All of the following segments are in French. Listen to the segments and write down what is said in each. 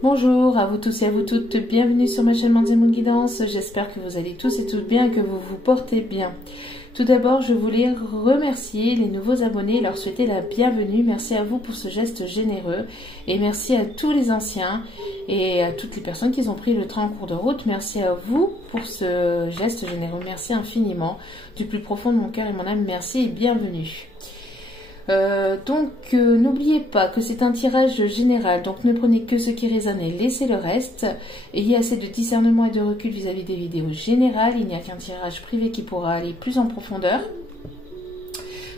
Bonjour à vous tous et à vous toutes, bienvenue sur ma chaîne Mandy Moon Guidance. J'espère que vous allez tous et toutes bien et que vous vous portez bien. Tout d'abord, je voulais remercier les nouveaux abonnés et leur souhaiter la bienvenue. Merci à vous pour ce geste généreux et merci à tous les anciens et à toutes les personnes qui ont pris le train en cours de route. Merci à vous pour ce geste généreux. Merci infiniment du plus profond de mon cœur et mon âme. Merci et bienvenue. N'oubliez pas que c'est un tirage général, donc ne prenez que ce qui résonne et laissez le reste. Ayez assez de discernement et de recul vis-à-vis des vidéos générales, il n'y a qu'un tirage privé qui pourra aller plus en profondeur,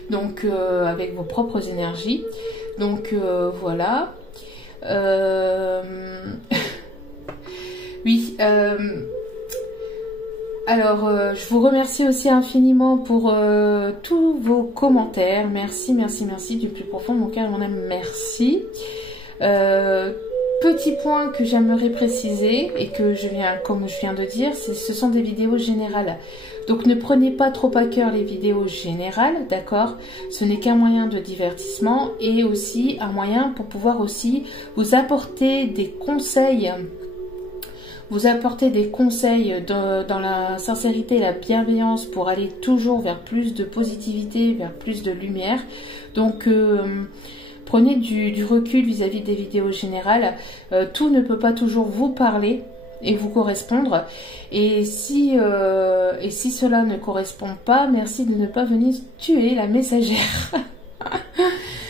donc avec vos propres énergies. Donc voilà. Oui. Alors, je vous remercie aussi infiniment pour tous vos commentaires. Merci, merci, merci du plus profond de mon cœur et mon âme. Merci. Petit point que j'aimerais préciser et que comme je viens de dire, ce sont des vidéos générales. Donc ne prenez pas trop à cœur les vidéos générales, d'accord? Ce n'est qu'un moyen de divertissement et aussi un moyen pour pouvoir aussi vous apporter des conseils. Vous apporter des conseils dans la sincérité et la bienveillance pour aller toujours vers plus de positivité, vers plus de lumière. Donc, prenez du recul vis-à-vis des vidéos générales. Tout ne peut pas toujours vous parler et vous correspondre. Et si cela ne correspond pas, merci de ne pas venir tuer la messagère.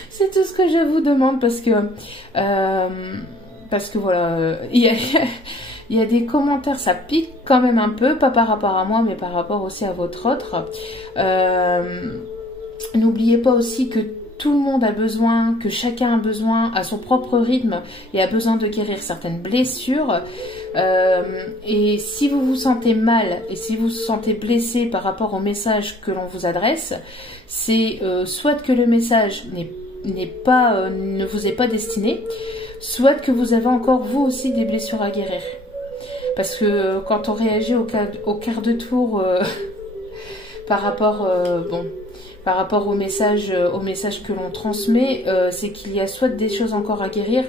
C'est tout ce que je vous demande parce que voilà, il y a des commentaires, ça pique quand même un peu, pas par rapport à moi, mais par rapport aussi à votre autre. N'oubliez pas aussi que tout le monde a besoin, que chacun a besoin à son propre rythme et a besoin de guérir certaines blessures. Et si vous vous sentez mal et si vous vous sentez blessé par rapport au message que l'on vous adresse, c'est soit que le message ne vous est pas destiné, soit que vous avez encore vous aussi des blessures à guérir. Parce que quand on réagit au quart de tour par rapport au message que l'on transmet, c'est qu'il y a soit des choses encore à guérir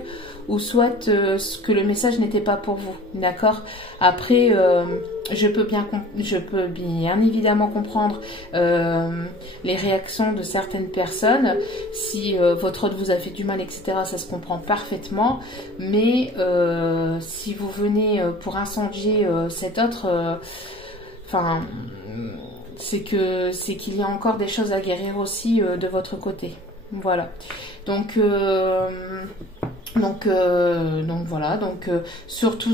ou soit que le message n'était pas pour vous, d'accord? Après, je peux bien évidemment comprendre les réactions de certaines personnes. Si votre hôte vous a fait du mal, etc., ça se comprend parfaitement. Mais si vous venez pour incendier cet autre, c'est qu'il y a encore des choses à guérir aussi de votre côté. Voilà. Donc voilà, surtout,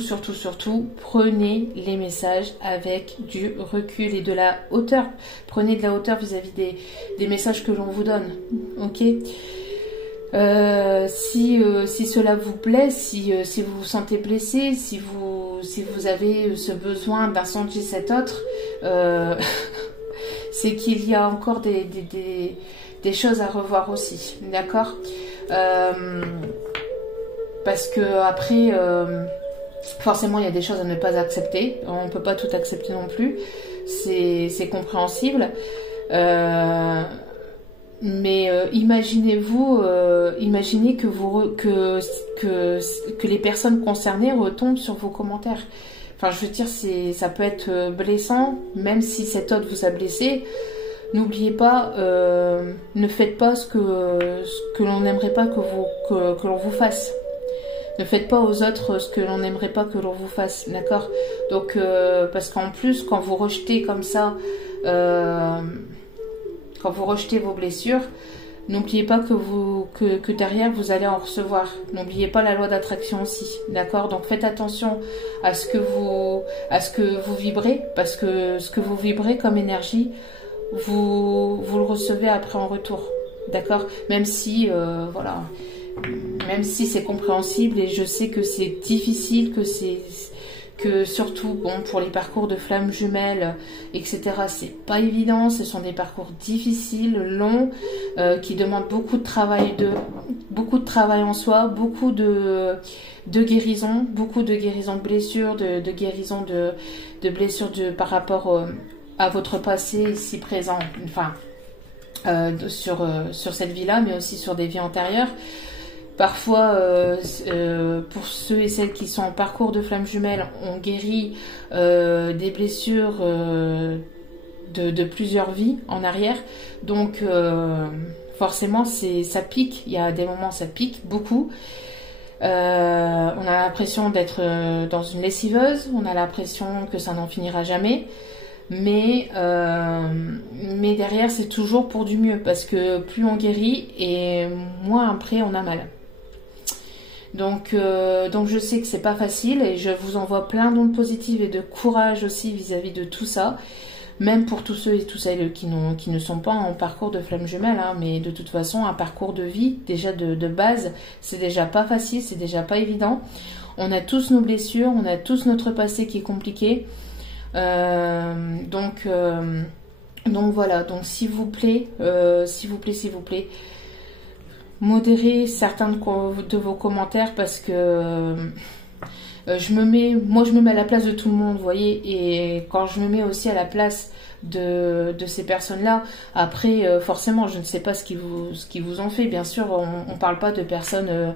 prenez les messages avec du recul et de la hauteur. Prenez de la hauteur vis-à-vis des messages que l'on vous donne, ok? Si cela vous plaît, si vous vous sentez blessé, si vous avez ce besoin d'incendier cet autre, c'est qu'il y a encore des choses à revoir aussi, d'accord? Parce que après, forcément, il y a des choses à ne pas accepter. On ne peut pas tout accepter non plus. C'est compréhensible. Mais imaginez que les personnes concernées retombent sur vos commentaires. Enfin, je veux dire, ça peut être blessant, même si cet autre vous a blessé. N'oubliez pas, ne faites pas ce que l'on n'aimerait pas que l'on vous fasse. Ne faites pas aux autres ce que l'on n'aimerait pas que l'on vous fasse, d'accord? Donc, parce qu'en plus, quand vous rejetez comme ça, quand vous rejetez vos blessures, n'oubliez pas que derrière, vous allez en recevoir. N'oubliez pas la loi d'attraction aussi, d'accord? Donc, faites attention à ce que vous vibrez, parce que ce que vous vibrez comme énergie, vous le recevez après en retour, d'accord? Même si, voilà... Même si c'est compréhensible et je sais que c'est difficile, que surtout bon pour les parcours de flammes jumelles, etc. C'est pas évident, ce sont des parcours difficiles, longs, qui demandent beaucoup de travail en soi, beaucoup de guérison, de blessures, de guérison de blessures par rapport à votre passé ici présent, enfin sur cette vie-là, mais aussi sur des vies antérieures. Parfois, pour ceux et celles qui sont en parcours de flamme jumelle, on guérit des blessures de plusieurs vies en arrière. Donc, forcément, ça pique. Il y a des moments, ça pique beaucoup. On a l'impression d'être dans une lessiveuse. On a l'impression que ça n'en finira jamais. Mais derrière, c'est toujours pour du mieux. Parce que plus on guérit et moins après, on a mal. Donc je sais que c'est pas facile et je vous envoie plein d'ondes positives et de courage aussi vis-à-vis de tout ça, même pour tous ceux et toutes celles qui ne sont pas en parcours de flamme jumelle, hein, mais de toute façon un parcours de vie déjà de base, c'est déjà pas facile, c'est déjà pas évident. On a tous nos blessures, on a tous notre passé qui est compliqué, donc voilà. Donc s'il vous plaît, modérez certains de vos commentaires parce que je me mets à la place de tout le monde, vous voyez, et quand je me mets aussi à la place de ces personnes-là, après forcément je ne sais pas ce qu'ils vous ont fait, bien sûr, on parle pas de personnes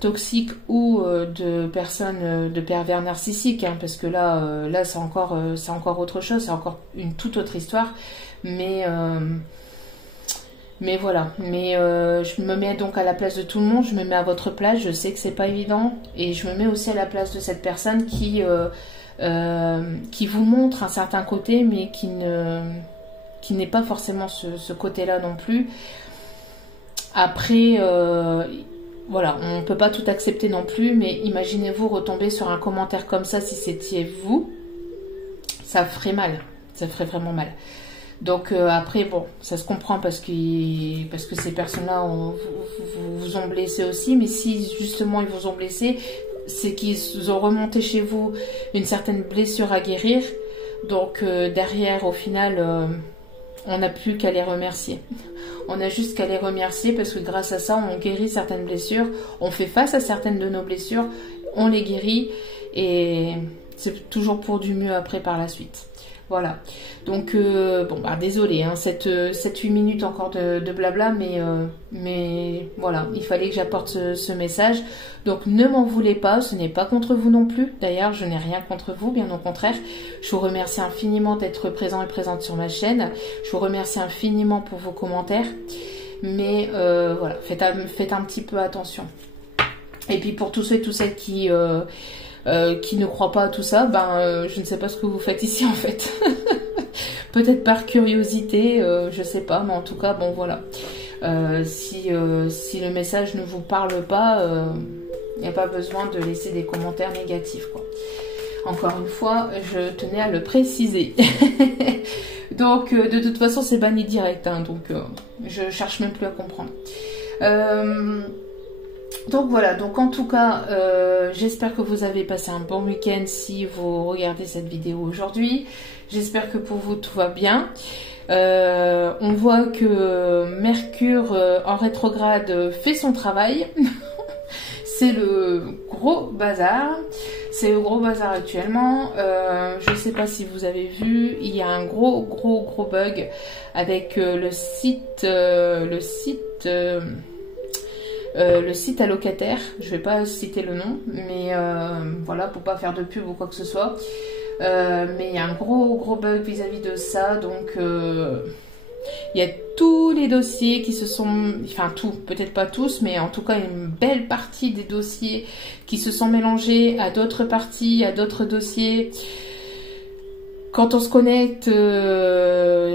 toxiques ou de personnes de pervers narcissiques, hein, parce que là c'est encore autre chose, c'est encore une toute autre histoire, mais voilà, je me mets donc à la place de tout le monde, je me mets à votre place, je sais que c'est pas évident, et je me mets aussi à la place de cette personne qui vous montre un certain côté, mais qui n'est pas forcément ce côté-là non plus. Après, voilà, on ne peut pas tout accepter non plus, mais imaginez-vous retomber sur un commentaire comme ça si c'était vous, ça ferait mal, ça ferait vraiment mal. Donc après, bon, ça se comprend parce que ces personnes-là vous ont blessé aussi, mais si justement ils vous ont blessé, c'est qu'ils ont remonté chez vous une certaine blessure à guérir. Donc derrière, au final, on n'a plus qu'à les remercier. On a juste qu'à les remercier parce que grâce à ça, on guérit certaines blessures, on fait face à certaines de nos blessures, on les guérit et c'est toujours pour du mieux après par la suite. Voilà, donc bon bah désolé, hein, 7-8 minutes encore de blabla, mais voilà, il fallait que j'apporte ce message. Donc ne m'en voulez pas, ce n'est pas contre vous non plus, d'ailleurs je n'ai rien contre vous, bien au contraire. Je vous remercie infiniment d'être présent et présente sur ma chaîne, je vous remercie infiniment pour vos commentaires, mais voilà, faites un petit peu attention. Et puis pour tous ceux et toutes celles qui ne croient pas à tout ça, je ne sais pas ce que vous faites ici en fait. Peut-être par curiosité, je sais pas, mais en tout cas, bon voilà. Si le message ne vous parle pas, il n'y a pas besoin de laisser des commentaires négatifs, quoi. Encore une fois, je tenais à le préciser. Donc, de toute façon, c'est banni direct, hein, donc je cherche même plus à comprendre. Donc voilà, donc en tout cas, j'espère que vous avez passé un bon week-end si vous regardez cette vidéo aujourd'hui. J'espère que pour vous tout va bien. On voit que Mercure en rétrograde fait son travail. C'est le gros bazar. C'est le gros bazar actuellement. Je ne sais pas si vous avez vu, il y a un gros bug avec le site allocataire. Je vais pas citer le nom, mais voilà, pour pas faire de pub ou quoi que ce soit. Mais il y a un gros bug vis-à-vis de ça, donc il y a tous les dossiers qui se sont, enfin peut-être pas tous, mais en tout cas une belle partie des dossiers qui se sont mélangés à d'autres parties, à d'autres dossiers. Quand on se connecte,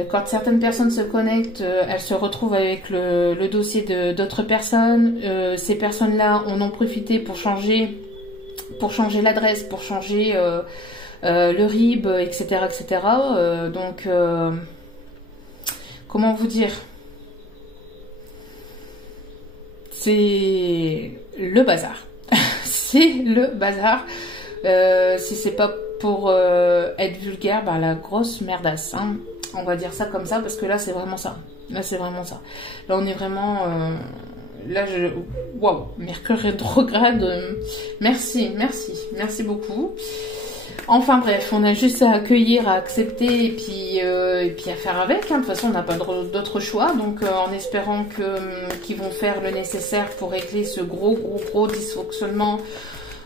quand certaines personnes se connectent, elles se retrouvent avec le dossier d'autres personnes. Ces personnes-là en ont profité pour changer l'adresse, pour changer le RIB, etc., etc. Donc, comment vous dire? C'est le bazar. C'est le bazar. Si c'est pas pour être vulgaire, la grosse merdasse, hein. On va dire ça comme ça, parce que là c'est vraiment ça. Là c'est vraiment ça. Là on est vraiment... Waouh, Mercure rétrograde. Merci beaucoup. Enfin bref, on a juste à accueillir, à accepter et puis à faire avec. Hein. De toute façon, on n'a pas d'autre choix. Donc en espérant qu'ils vont faire le nécessaire pour régler ce gros dysfonctionnement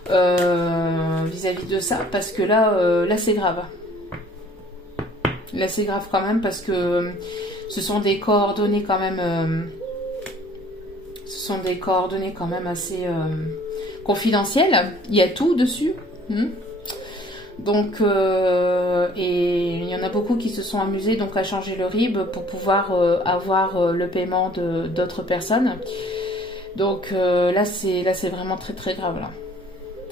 vis-à-vis de ça. Parce que là c'est grave. Là c'est grave quand même parce que ce sont des coordonnées quand même... ce sont des coordonnées quand même assez confidentielles. Il y a tout dessus. Donc, et il y en a beaucoup qui se sont amusés donc à changer le RIB pour pouvoir avoir le paiement d'autres personnes. Donc là c'est vraiment très grave là.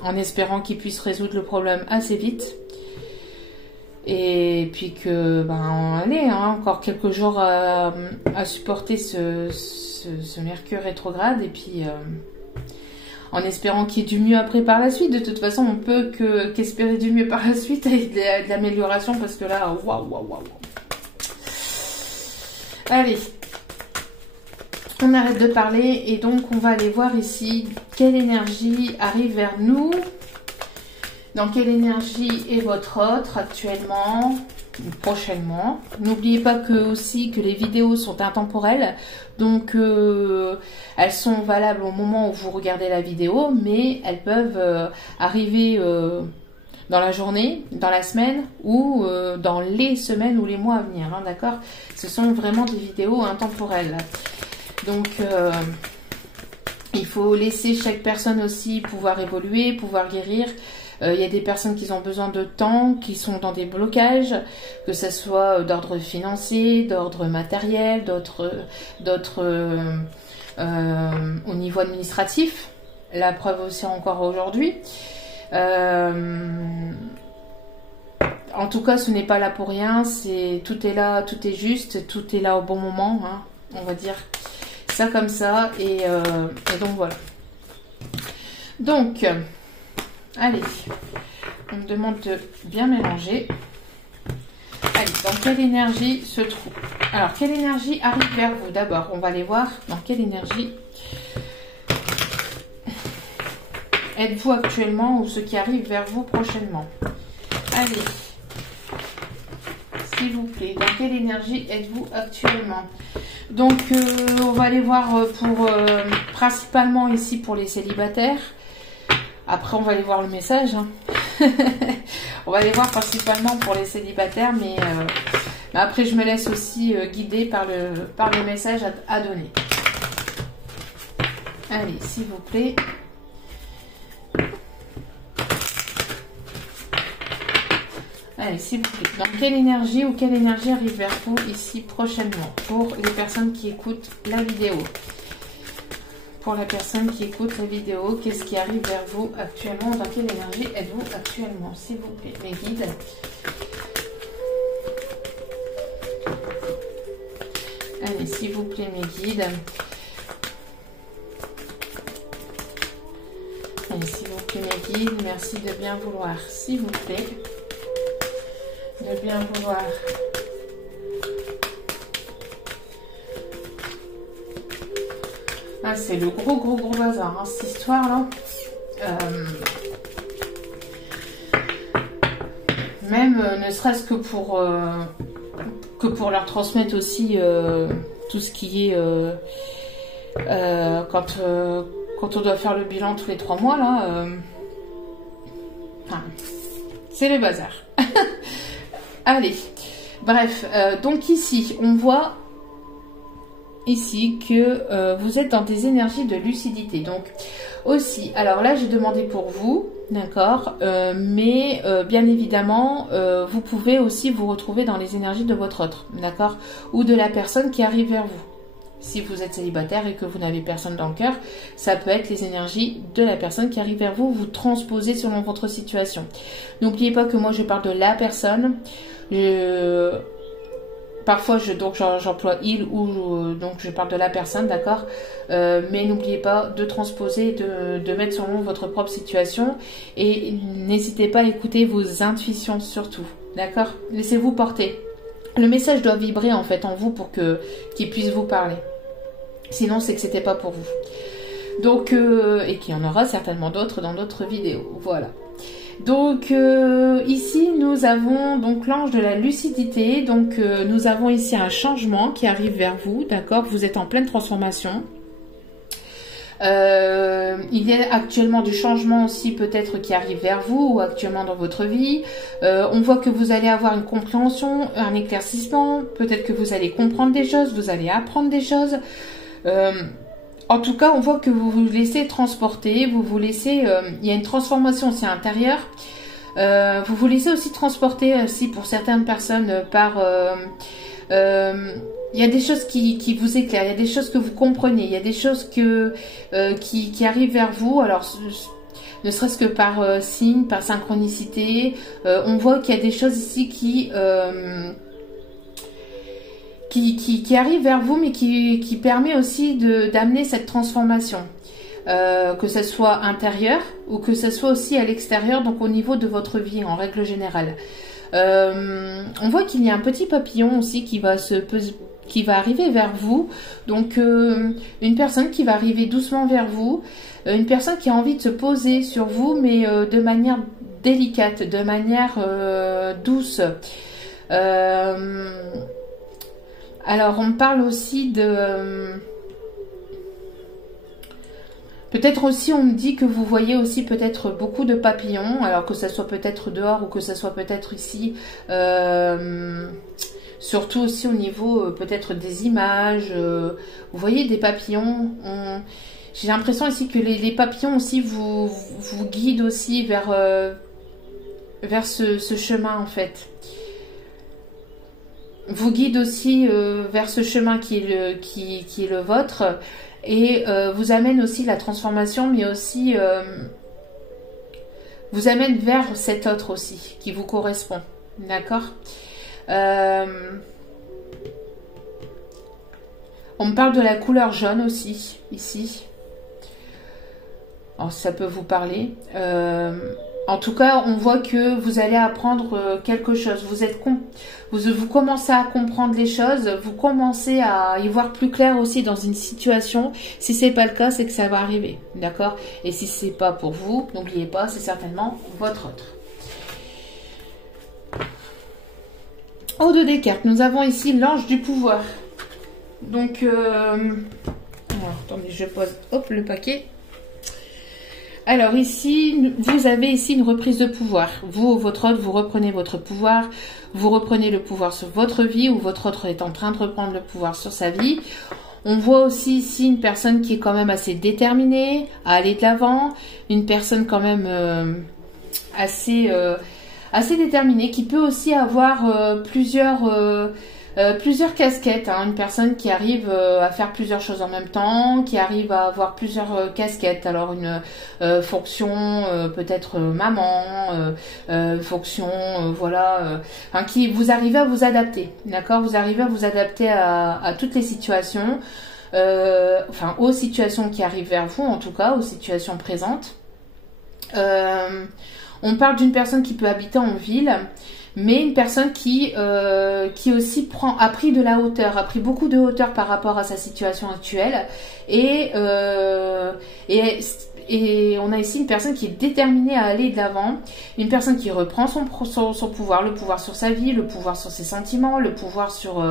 En espérant qu'ils puissent résoudre le problème assez vite. Et puis que, allez, hein, encore quelques jours à supporter ce Mercure rétrograde. Et puis... en espérant qu'il y ait du mieux après par la suite. De toute façon, on peut qu'espérer du mieux par la suite avec de l'amélioration parce que là, waouh. Allez, on arrête de parler et donc on va aller voir ici quelle énergie arrive vers nous. Dans quelle énergie est votre autre actuellement ou prochainement. N'oubliez pas que les vidéos sont intemporelles. Donc, elles sont valables au moment où vous regardez la vidéo, mais elles peuvent arriver dans la journée, dans la semaine ou dans les semaines ou les mois à venir. Hein, d'accord? Ce sont vraiment des vidéos intemporelles. Donc, il faut laisser chaque personne aussi pouvoir évoluer, pouvoir guérir. Il y a des personnes qui ont besoin de temps, qui sont dans des blocages, que ce soit d'ordre financier, d'ordre matériel, d'autres au niveau administratif. La preuve aussi encore aujourd'hui. En tout cas, ce n'est pas là pour rien. Tout est là, tout est juste, tout est là au bon moment. Hein, on va dire ça comme ça. Et donc voilà. Donc... allez, on me demande de bien mélanger. Allez, dans quelle énergie se trouve? Alors, quelle énergie arrive vers vous? D'abord, on va aller voir dans quelle énergie êtes-vous actuellement ou ce qui arrive vers vous prochainement. Allez, s'il vous plaît, dans quelle énergie êtes-vous actuellement? Donc, on va aller voir principalement ici pour les célibataires. Après, on va aller voir le message. Hein. On va aller voir principalement pour les célibataires, mais après, je me laisse aussi guider par le message à donner. Allez, s'il vous plaît. Allez, s'il vous plaît. Dans quelle énergie ou quelle énergie arrive vers vous ici prochainement pour les personnes qui écoutent la vidéo? Pour la personne qui écoute la vidéo, qu'est-ce qui arrive vers vous actuellement? Dans quelle énergie êtes-vous actuellement? S'il vous plaît, mes guides. Allez, s'il vous plaît, mes guides. Allez, s'il vous plaît, mes guides. Merci de bien vouloir, s'il vous plaît. De bien vouloir. Ah, c'est le gros bazar, hein, cette histoire-là. Même ne serait-ce que pour leur transmettre aussi tout ce qui est quand on doit faire le bilan tous les 3 mois, là. Enfin, c'est le bazar. Allez, bref, donc ici, on voit ici que vous êtes dans des énergies de lucidité. Donc aussi, alors là j'ai demandé pour vous, d'accord, mais bien évidemment vous pouvez aussi vous retrouver dans les énergies de votre autre, d'accord, ou de la personne qui arrive vers vous. Si vous êtes célibataire et que vous n'avez personne dans le cœur, ça peut être les énergies de la personne qui arrive vers vous, vous transposez selon votre situation. N'oubliez pas que moi je parle de la personne. Parfois, j'emploie il ou donc je parle de la personne, d'accord. Mais n'oubliez pas de transposer, de mettre selon votre propre situation. Et n'hésitez pas à écouter vos intuitions surtout, d'accord. Laissez-vous porter. Le message doit vibrer en fait en vous pour qu'il puisse vous parler. Sinon, c'est que c'était pas pour vous. Donc, et qu'il y en aura certainement d'autres dans d'autres vidéos. Voilà. Donc ici nous avons donc l'ange de la lucidité, donc nous avons ici un changement qui arrive vers vous, d'accord? Vous êtes en pleine transformation. Il y a actuellement du changement aussi peut-être qui arrive vers vous ou actuellement dans votre vie. On voit que vous allez avoir une compréhension, un éclaircissement, peut-être que vous allez comprendre des choses, vous allez apprendre des choses. En tout cas, on voit que vous vous laissez transporter, vous vous laissez... il y a une transformation aussi intérieure. Vous vous laissez aussi transporter aussi pour certaines personnes par... il y a des choses qui vous éclairent, il y a des choses que vous comprenez, il y a des choses qui arrivent vers vous. Alors, ne serait-ce que par signe, par synchronicité, on voit qu'il y a des choses ici qui arrive vers vous, mais qui permet aussi d'amener cette transformation, que ce soit intérieur ou que ce soit aussi à l'extérieur, donc au niveau de votre vie en règle générale. On voit qu'il y a un petit papillon aussi qui va arriver vers vous, donc une personne qui va arriver doucement vers vous, une personne qui a envie de se poser sur vous, mais de manière délicate, de manière douce. Alors, on parle aussi de... Peut-être aussi, on me dit que vous voyez aussi peut-être beaucoup de papillons, alors que ça soit peut-être dehors ou que ça soit peut-être ici, surtout aussi au niveau peut-être des images. Vous voyez des papillons, j'ai l'impression ici que les papillons aussi vous guident aussi vers ce chemin en fait. Vous guide aussi vers ce chemin qui est le vôtre et vous amène aussi la transformation, mais aussi vous amène vers cet autre aussi qui vous correspond, d'accord? On me parle de la couleur jaune aussi ici. Alors ça peut vous parler. En tout cas, on voit que vous allez apprendre quelque chose. Vous commencez à comprendre les choses. Vous commencez à y voir plus clair aussi dans une situation. Si c'est pas le cas, c'est que ça va arriver, d'accord? Et si c'est pas pour vous, n'oubliez pas, c'est certainement votre autre. Au dos des cartes, nous avons ici l'ange du pouvoir. Donc, alors, attendez, je pose, hop, le paquet. Alors ici, vous avez ici une reprise de pouvoir. Vous, votre autre, vous reprenez votre pouvoir. Vous reprenez le pouvoir sur votre vie ou votre autre est en train de reprendre le pouvoir sur sa vie. On voit aussi ici une personne qui est quand même assez déterminée à aller de l'avant. Une personne quand même assez déterminée qui peut aussi avoir plusieurs casquettes, hein. Une personne qui arrive à faire plusieurs choses en même temps, qui arrive à avoir plusieurs casquettes. Alors une fonction peut-être maman, fonction voilà, enfin, qui vous arrivez à vous adapter, d'accord? Vous arrivez à vous adapter à toutes les situations, enfin aux situations qui arrivent vers vous, en tout cas aux situations présentes. On parle d'une personne qui peut habiter en ville, mais une personne qui aussi a pris de la hauteur, a pris beaucoup de hauteur par rapport à sa situation actuelle. Et on a ici une personne qui est déterminée à aller de l'avant, une personne qui reprend son pouvoir, le pouvoir sur sa vie, le pouvoir sur ses sentiments, le pouvoir sur...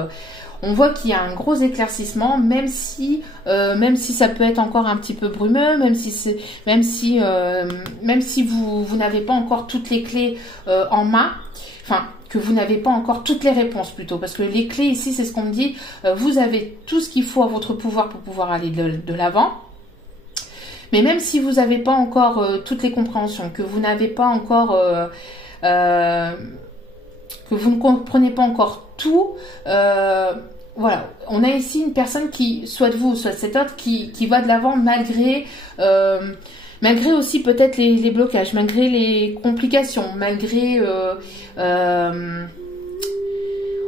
on voit qu'il y a un gros éclaircissement, même si ça peut être encore un petit peu brumeux, même si vous n'avez pas encore toutes les clés en main, enfin que vous n'avez pas encore toutes les réponses plutôt, parce que les clés ici, c'est ce qu'on me dit, vous avez tout ce qu'il faut à votre pouvoir pour pouvoir aller de l'avant. Mais même si vous n'avez pas encore toutes les compréhensions, que vous n'avez pas encore que vous ne comprenez pas encore tout, voilà, on a ici une personne qui, soit de vous, soit de cet autre, qui va de l'avant malgré aussi peut-être les blocages, malgré les complications, malgré...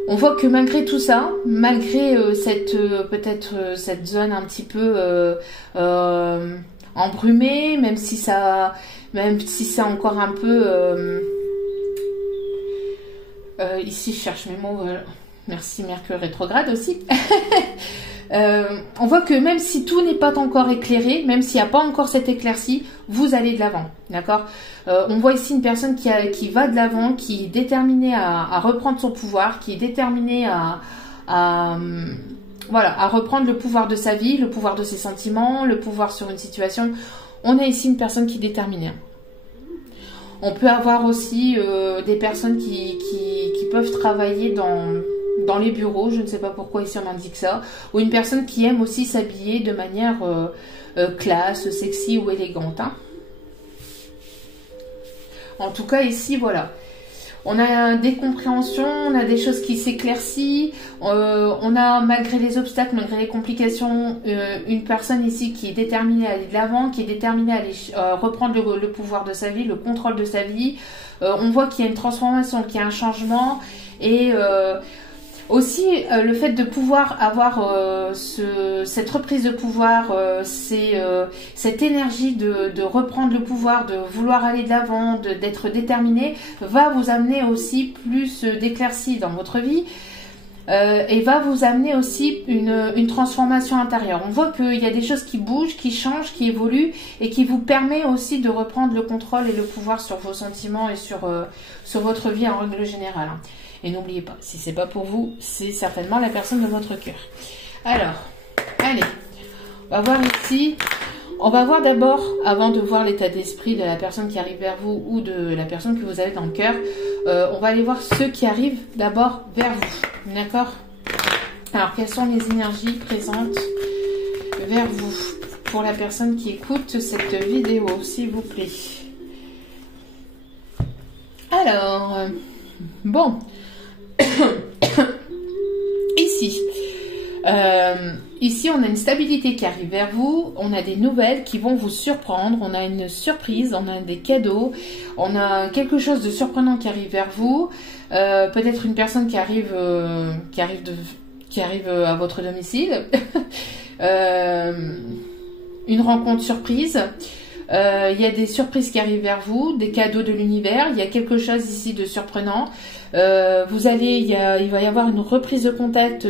on voit que malgré tout ça, malgré peut-être cette zone un petit peu embrumée, même si ça encore un peu... ici, je cherche mes mots... Merci Mercure rétrograde aussi. On voit que même si tout n'est pas encore éclairé, même s'il n'y a pas encore cette éclaircie, vous allez de l'avant, d'accord. On voit ici une personne qui va de l'avant, qui est déterminée à reprendre son pouvoir, qui est déterminée voilà, à reprendre le pouvoir de sa vie, le pouvoir de ses sentiments, le pouvoir sur une situation. On a ici une personne qui est déterminée. On peut avoir aussi des personnes qui peuvent travailler dans les bureaux, je ne sais pas pourquoi ici on indique ça, ou une personne qui aime aussi s'habiller de manière classe, sexy ou élégante. Hein. En tout cas ici, voilà. On a des compréhensions, on a des choses qui s'éclaircissent, on a malgré les obstacles, malgré les complications, une personne ici qui est déterminée à aller de l'avant, qui est déterminée à aller reprendre le pouvoir de sa vie, le contrôle de sa vie. On voit qu'il y a une transformation, qu'il y a un changement et aussi le fait de pouvoir avoir cette reprise de pouvoir, cette énergie de reprendre le pouvoir, de vouloir aller de l'avant, d'être déterminé, va vous amener aussi plus d'éclaircie dans votre vie et va vous amener aussi une transformation intérieure. On voit qu'il y a des choses qui bougent, qui changent, qui évoluent et qui vous permet aussi de reprendre le contrôle et le pouvoir sur vos sentiments et sur votre vie en règle générale. Et n'oubliez pas, si c'est pas pour vous, c'est certainement la personne de votre cœur. Alors, allez, on va voir ici. On va voir d'abord, avant de voir l'état d'esprit de la personne qui arrive vers vous ou de la personne que vous avez dans le cœur, on va aller voir ceux qui arrivent d'abord vers vous. D'accord? Alors, quelles sont les énergies présentes vers vous pour la personne qui écoute cette vidéo, s'il vous plaît? Alors, bon... Ici, on a une stabilité qui arrive vers vous, on a des nouvelles qui vont vous surprendre, on a une surprise, on a des cadeaux, on a quelque chose de surprenant qui arrive vers vous, peut-être une personne qui arrive à votre domicile, une rencontre surprise. Il y a des surprises qui arrivent vers vous, des cadeaux de l'univers, il y a quelque chose ici de surprenant. Il va y avoir une reprise de contact,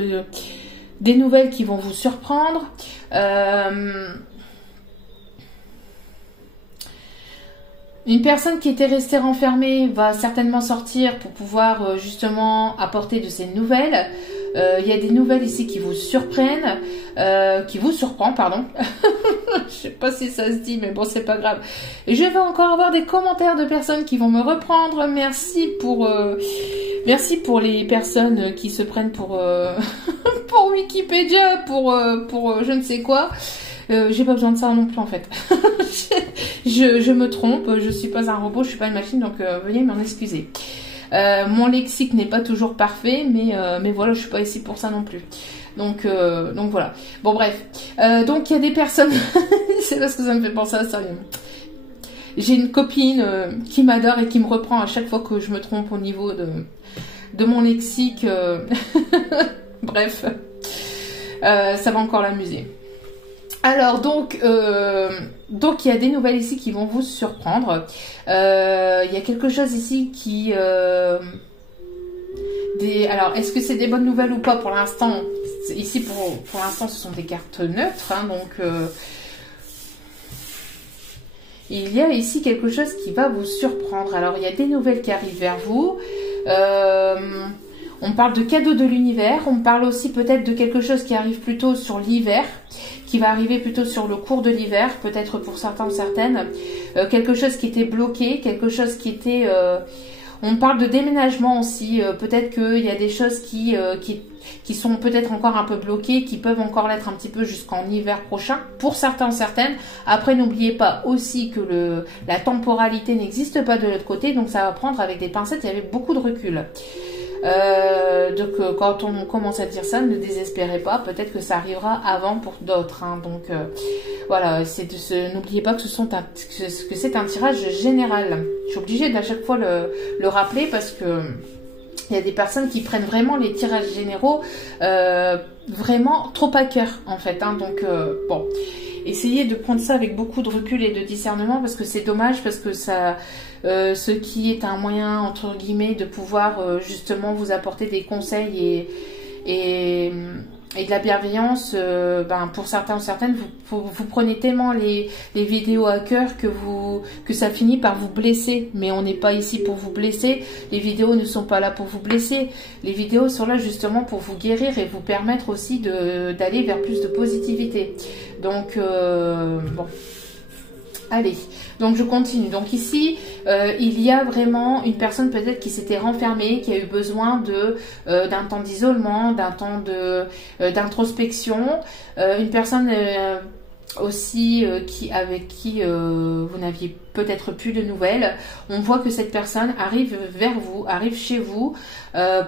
des nouvelles qui vont vous surprendre. Une personne qui était restée renfermée va certainement sortir pour pouvoir justement apporter de ces nouvelles. Il y a des nouvelles ici qui vous surprennent, qui vous surprend, pardon. Je sais pas si ça se dit, mais bon, c'est pas grave. Et je vais encore avoir des commentaires de personnes qui vont me reprendre. Merci pour les personnes qui se prennent pour pour Wikipédia, pour je ne sais quoi. J'ai pas besoin de ça non plus en fait. je me trompe, je suis pas un robot, je suis pas une machine, donc veuillez m'en excuser. Mon lexique n'est pas toujours parfait, mais voilà, je suis pas ici pour ça non plus. Donc voilà. Bon bref. Donc il y a des personnes, c'est parce que ça me fait penser à ça. J'ai une copine qui m'adore et qui me reprend à chaque fois que je me trompe au niveau de mon lexique. Bref. Ça va encore l'amuser. Alors donc il y a des nouvelles ici qui vont vous surprendre. Il y a quelque chose ici qui alors est-ce que c'est des bonnes nouvelles ou pas pour l'instant? Ici pour l'instant ce sont des cartes neutres, hein, donc il y a ici quelque chose qui va vous surprendre. Alors il y a des nouvelles qui arrivent vers vous. On parle de cadeaux de l'univers. On parle aussi peut-être de quelque chose qui arrive plutôt sur l'hiver, qui va arriver plutôt sur le cours de l'hiver, peut-être pour certains ou certaines. Quelque chose qui était bloqué, quelque chose qui était... on parle de déménagement aussi. Peut-être qu'il y a des choses qui sont peut-être encore un peu bloquées, qui peuvent encore l'être un petit peu jusqu'en hiver prochain, pour certains ou certaines. Après, n'oubliez pas aussi que la temporalité n'existe pas de l'autre côté, donc ça va prendre avec des pincettes et avec beaucoup de recul. Donc quand on commence à dire ça, ne désespérez pas, peut-être que ça arrivera avant pour d'autres, hein. Donc voilà, n'oubliez pas que c'est un tirage général. Je suis obligée d'à chaque fois le rappeler parce que il y a des personnes qui prennent vraiment les tirages généraux vraiment trop à cœur en fait, hein. Donc bon, essayez de prendre ça avec beaucoup de recul et de discernement parce que c'est dommage, parce que ça ce qui est un moyen entre guillemets de pouvoir justement vous apporter des conseils et et de la bienveillance, pour certains ou certaines, vous prenez tellement les vidéos à cœur que ça finit par vous blesser. Mais on n'est pas ici pour vous blesser. Les vidéos ne sont pas là pour vous blesser. Les vidéos sont là justement pour vous guérir et vous permettre aussi d'aller vers plus de positivité. Donc, bon. Allez, donc je continue. Donc ici, il y a vraiment une personne peut-être qui s'était renfermée, qui a eu besoin d'un temps d'isolement, d'un temps d'introspection. Une personne aussi avec qui vous n'aviez peut-être plus de nouvelles. On voit que cette personne arrive vers vous, arrive chez vous.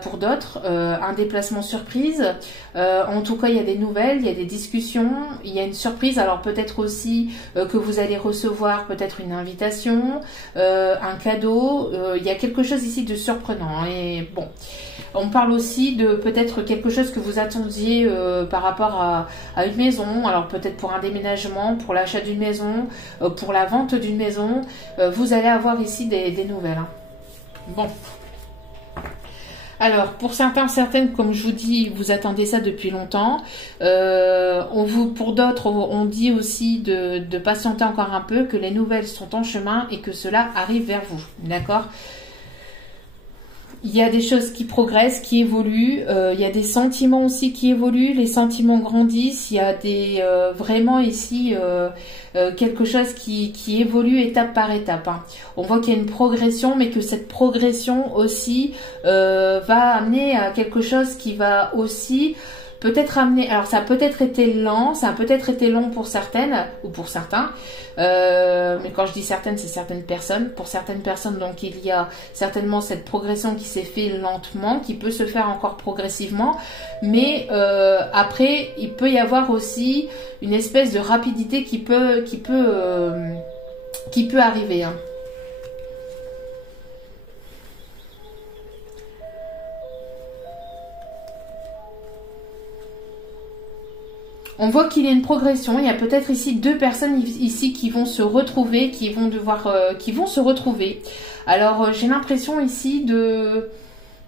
Pour d'autres, un déplacement surprise. En tout cas, il y a des nouvelles, il y a des discussions, il y a une surprise. Alors peut-être aussi que vous allez recevoir peut-être une invitation, un cadeau. Il y a quelque chose ici de surprenant. Et bon, on parle aussi de peut-être quelque chose que vous attendiez par rapport à une maison. Alors peut-être pour un déménagement, pour l'achat d'une maison, pour la vente d'une maison. Vous allez avoir ici des nouvelles. Hein. Bon. Alors, pour certains, certaines, comme je vous dis, vous attendez ça depuis longtemps. Pour d'autres, on dit aussi de patienter encore un peu, que les nouvelles sont en chemin et que cela arrive vers vous. D'accord ? Il y a des choses qui progressent, qui évoluent. Il y a des sentiments aussi qui évoluent. Les sentiments grandissent. Il y a vraiment ici quelque chose qui évolue étape par étape. Hein. On voit qu'il y a une progression, mais que cette progression aussi va amener à quelque chose qui va aussi peut-être amener... Alors ça a peut-être été lent, ça a peut-être été long pour certaines ou pour certains. Mais quand je dis certaines, c'est certaines personnes. Pour certaines personnes, donc il y a certainement cette progression qui s'est fait lentement, qui peut se faire encore progressivement. Mais après, il peut y avoir aussi une espèce de rapidité qui peut arriver. Hein. On voit qu'il y a une progression. Il y a peut-être ici deux personnes ici qui vont se retrouver, qui vont se retrouver. Alors j'ai l'impression ici de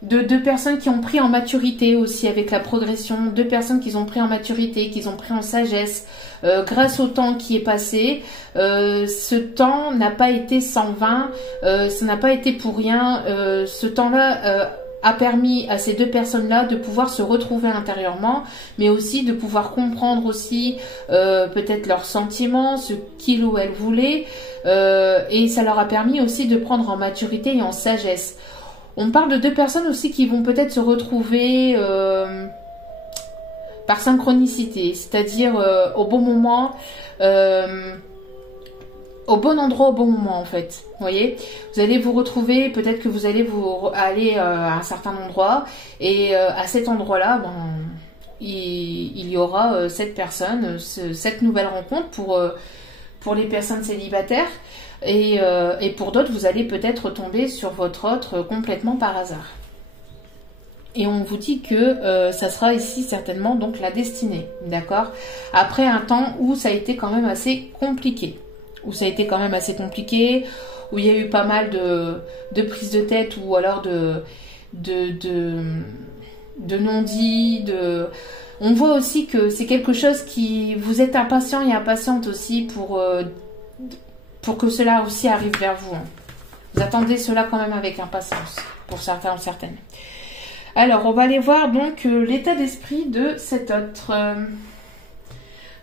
deux personnes qui ont pris en maturité aussi avec la progression, deux personnes qui ont pris en maturité, qui ont pris en sagesse grâce au temps qui est passé. Ce temps n'a pas été sans vain, ça n'a pas été pour rien. Ce temps-là a permis à ces deux personnes-là de pouvoir se retrouver intérieurement, mais aussi de pouvoir comprendre aussi peut-être leurs sentiments, ce qu'ils ou elles voulaient, et ça leur a permis aussi de prendre en maturité et en sagesse. On parle de deux personnes aussi qui vont peut-être se retrouver par synchronicité, c'est-à-dire au bon moment, au bon endroit, au bon moment en fait. Vous voyez, vous allez vous retrouver, peut-être que vous allez aller à un certain endroit et à cet endroit-là, il y aura cette personne, cette nouvelle rencontre pour les personnes célibataires et pour d'autres, vous allez peut-être tomber sur votre autre complètement par hasard. Et on vous dit que ça sera ici certainement donc la destinée, d'accord ? Après un temps où ça a été quand même assez compliqué. Où il y a eu pas mal de prises de tête ou alors de non-dits. On voit aussi que c'est quelque chose qui... Vous êtes impatient et impatiente aussi pour que cela aussi arrive vers vous. Hein. Vous attendez cela quand même avec impatience, pour certains ou certaines. Alors, on va aller voir donc l'état d'esprit de cet autre...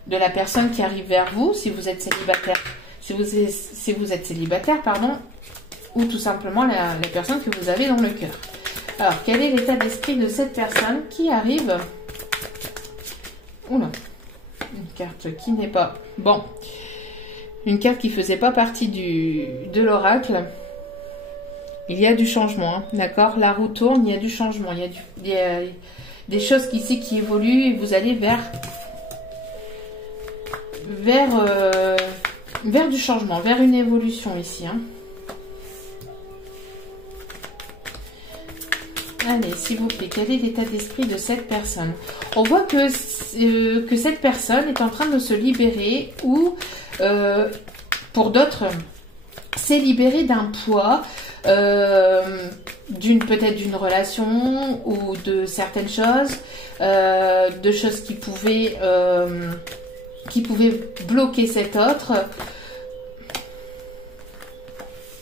de la personne qui arrive vers vous, si vous êtes célibataire. Si vous êtes célibataire, pardon, ou tout simplement la personne que vous avez dans le cœur. Alors, quel est l'état d'esprit de cette personne qui arrive? Oula, une carte qui n'est pas... Bon, une carte qui ne faisait pas partie de l'oracle. Il y a du changement, hein, d'accord? La roue tourne, il y a du changement. Il y a des choses ici qui évoluent et vous allez vers du changement, vers une évolution ici. Hein. Allez, s'il vous plaît, quel est l'état d'esprit de cette personne? On voit que cette personne est en train de se libérer ou, pour d'autres, s'est libérée d'un poids, peut-être d'une relation ou de certaines choses. de choses qui pouvaient bloquer cet autre.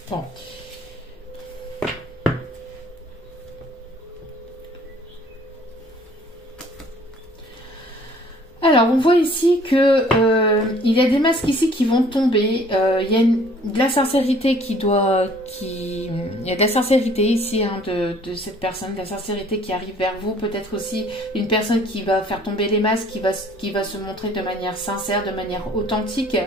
Bon. Alors, on voit ici que il y a des masques ici qui vont tomber. Il y a de la sincérité il y a de la sincérité ici hein, de cette personne, de la sincérité qui arrive vers vous. Peut-être aussi une personne qui va faire tomber les masques, qui va se montrer de manière sincère, de manière authentique.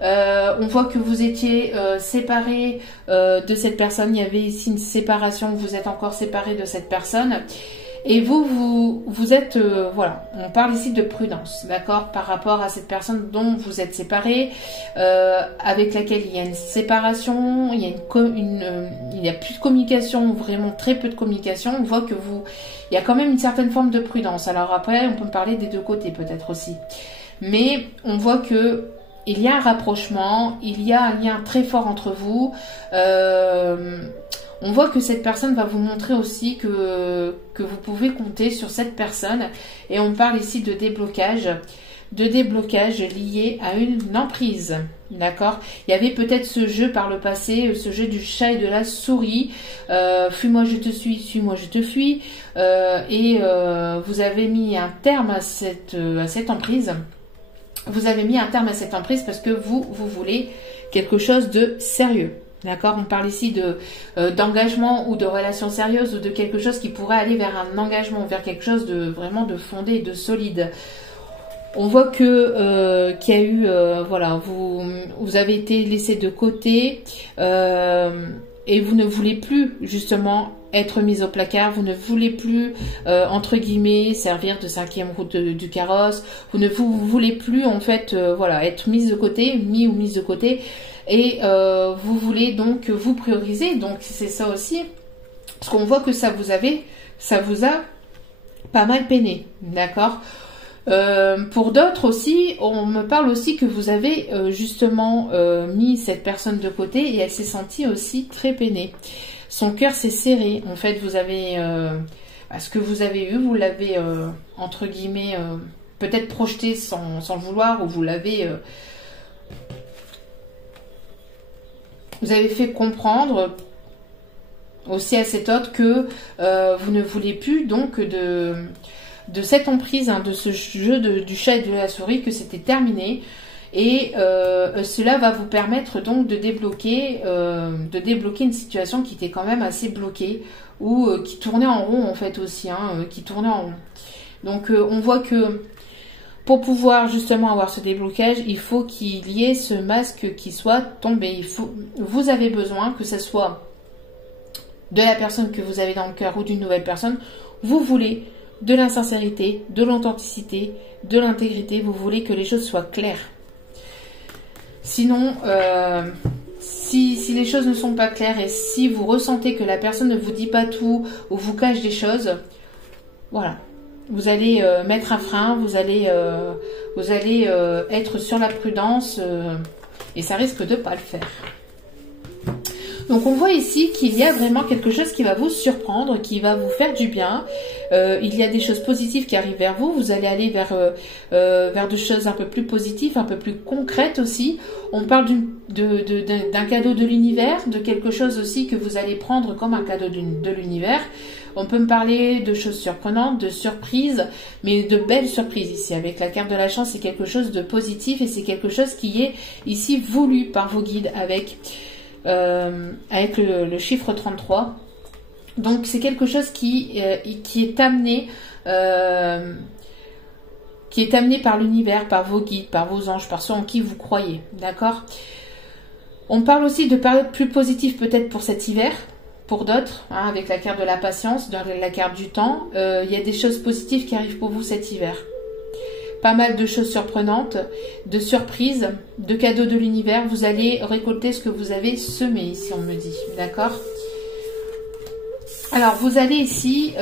On voit que vous étiez séparés de cette personne. Il y avait ici une séparation. Vous êtes encore séparés de cette personne. Et vous êtes, voilà, on parle ici de prudence, d'accord, par rapport à cette personne dont vous êtes séparés, avec laquelle il y a une séparation, il y a plus de communication, vraiment très peu de communication. On voit que il y a quand même une certaine forme de prudence. Alors après, on peut parler des deux côtés peut-être aussi. Mais on voit que il y a un rapprochement, il y a un lien très fort entre vous. On voit que cette personne va vous montrer aussi que vous pouvez compter sur cette personne. Et on parle ici de déblocage lié à une emprise. D'accord? Il y avait peut-être ce jeu par le passé, ce jeu du chat et de la souris. Fuis-moi, je te suis, suis-moi, je te fuis. Vous avez mis un terme à cette emprise. Vous avez mis un terme à cette emprise parce que vous voulez quelque chose de sérieux. D'accord, on parle ici d'engagement ou de relations sérieuses ou de quelque chose qui pourrait aller vers un engagement, vers quelque chose de vraiment de fondé, de solide. On voit que qu'il y a eu, voilà, vous avez été laissé de côté et vous ne voulez plus justement être mis au placard, vous ne voulez plus, entre guillemets, servir de cinquième roue du carrosse, vous ne voulez plus en fait, voilà, être mis de côté, mise de côté. Et vous voulez donc vous prioriser, donc c'est ça aussi, parce qu'on voit que ça vous a pas mal peiné, d'accord. Pour d'autres aussi, on me parle aussi que vous avez justement mis cette personne de côté et elle s'est sentie aussi très peinée. Son cœur s'est serré, en fait vous avez, ce que vous avez eu, vous l'avez entre guillemets peut-être projeté sans le vouloir, ou vous l'avez... Vous avez fait comprendre aussi à cet autre que vous ne voulez plus donc de cette emprise, hein, de ce jeu du chat et de la souris, que c'était terminé. Et cela va vous permettre donc de débloquer une situation qui était quand même assez bloquée, ou qui tournait en rond en fait aussi, hein, qui tournait en rond. Donc on voit que pour pouvoir justement avoir ce déblocage, il faut qu'il y ait ce masque qui soit tombé. Vous avez besoin que ce soit de la personne que vous avez dans le cœur ou d'une nouvelle personne. Vous voulez de l'insincérité, de l'authenticité, de l'intégrité. Vous voulez que les choses soient claires. Sinon, si les choses ne sont pas claires et si vous ressentez que la personne ne vous dit pas tout ou vous cache des choses, voilà. Vous allez mettre un frein, vous allez être sur la prudence et ça risque de ne pas le faire. Donc on voit ici qu'il y a vraiment quelque chose qui va vous surprendre, qui va vous faire du bien. Il y a des choses positives qui arrivent vers vous. Vous allez aller vers des choses un peu plus positives, un peu plus concrètes aussi. On parle d'un cadeau de l'univers, de quelque chose aussi que vous allez prendre comme un cadeau de l'univers. On peut me parler de choses surprenantes, de surprises, mais de belles surprises ici. Avec la carte de la chance, c'est quelque chose de positif et c'est quelque chose qui est ici voulu par vos guides avec le chiffre 33. Donc c'est quelque chose qui est amené par l'univers, par vos guides, par vos anges, par ceux en qui vous croyez, d'accord. On parle aussi de périodes plus positives peut-être pour cet hiver, pour d'autres, hein, avec la carte de la patience, de la carte du temps. Il y a des choses positives qui arrivent pour vous cet hiver. Pas mal de choses surprenantes, de surprises, de cadeaux de l'univers. Vous allez récolter ce que vous avez semé ici, on me dit. D'accord? Alors, vous allez ici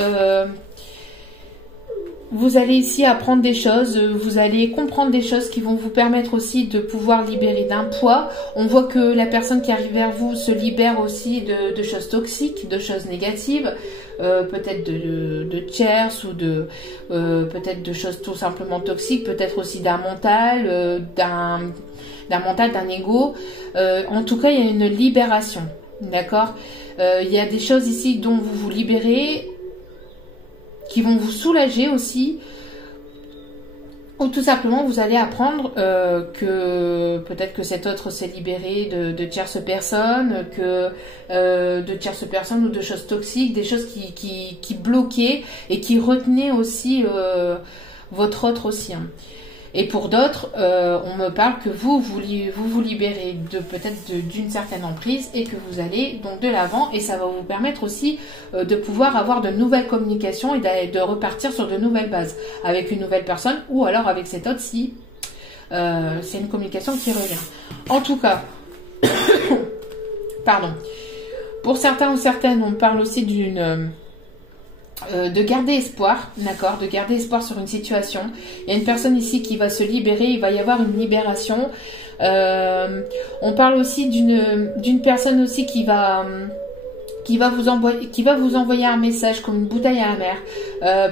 apprendre des choses. Vous allez comprendre des choses qui vont vous permettre aussi de pouvoir libérer d'un poids. On voit que la personne qui arrive vers vous se libère aussi de choses toxiques, de choses négatives. peut-être de tierces ou de peut-être de choses tout simplement toxiques, peut-être aussi d'un mental, d'un ego. En tout cas, il y a une libération, d'accord. Il y a des choses ici dont vous vous libérez, qui vont vous soulager aussi. Ou tout simplement, vous allez apprendre que peut-être que cet autre s'est libéré de tierces personnes, de tierces personnes ou de choses toxiques, des choses qui bloquaient et qui retenaient aussi votre autre aussi. Hein. Et pour d'autres, on me parle que vous vous libérez peut-être d'une certaine emprise et que vous allez donc de l'avant, et ça va vous permettre aussi de pouvoir avoir de nouvelles communications et de repartir sur de nouvelles bases avec une nouvelle personne ou alors avec cet autre si c'est une communication qui revient. En tout cas, pardon. Pour certains ou certaines, on parle aussi de garder espoir, d'accord, de garder espoir sur une situation. Il y a une personne ici qui va se libérer, il va y avoir une libération. On parle aussi d'une personne aussi qui va vous envoyer un message comme une bouteille à la mer.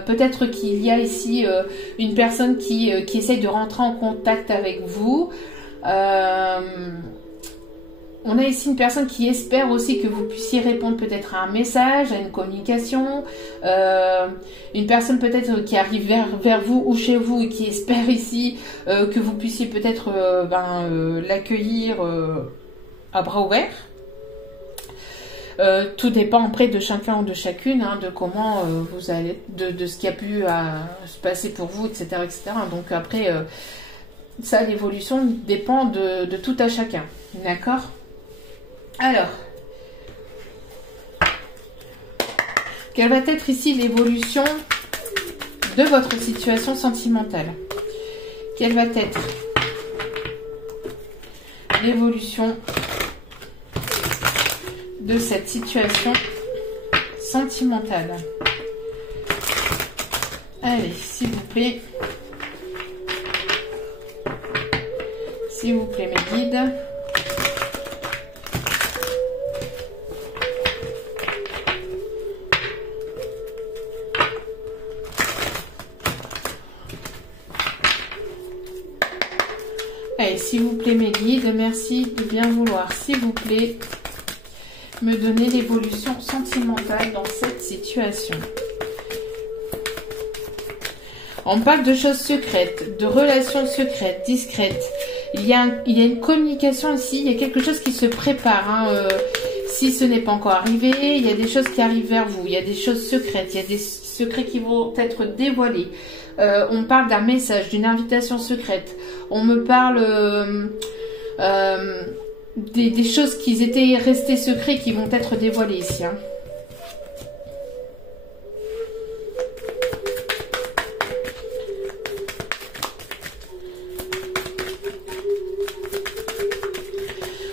Peut-être qu'il y a ici une personne qui essaye de rentrer en contact avec vous. On a ici une personne qui espère aussi que vous puissiez répondre peut-être à un message, à une communication. Une personne peut-être qui arrive vers vous ou chez vous et qui espère ici que vous puissiez peut-être l'accueillir à bras ouverts. Tout dépend après de chacun ou de chacune, hein, de comment vous allez, de ce qui a pu se passer pour vous, etc. etc. Donc après, ça, l'évolution dépend de tout à chacun. D'accord ? Alors, quelle va être ici l'évolution de votre situation sentimentale? Quelle va être l'évolution de cette situation sentimentale? Allez, s'il vous plaît. S'il vous plaît, mes guides. Allez, s'il vous plaît, mes guides, merci de bien vouloir, s'il vous plaît, me donner l'évolution sentimentale dans cette situation. On parle de choses secrètes, de relations secrètes, discrètes. Il y a une communication ici, il y a quelque chose qui se prépare. Hein, si ce n'est pas encore arrivé, il y a des choses qui arrivent vers vous, il y a des choses secrètes, il y a des secrets qui vont être dévoilés. On parle d'un message, d'une invitation secrète. On me parle des choses qui étaient restées secrètes qui vont être dévoilées ici. Hein.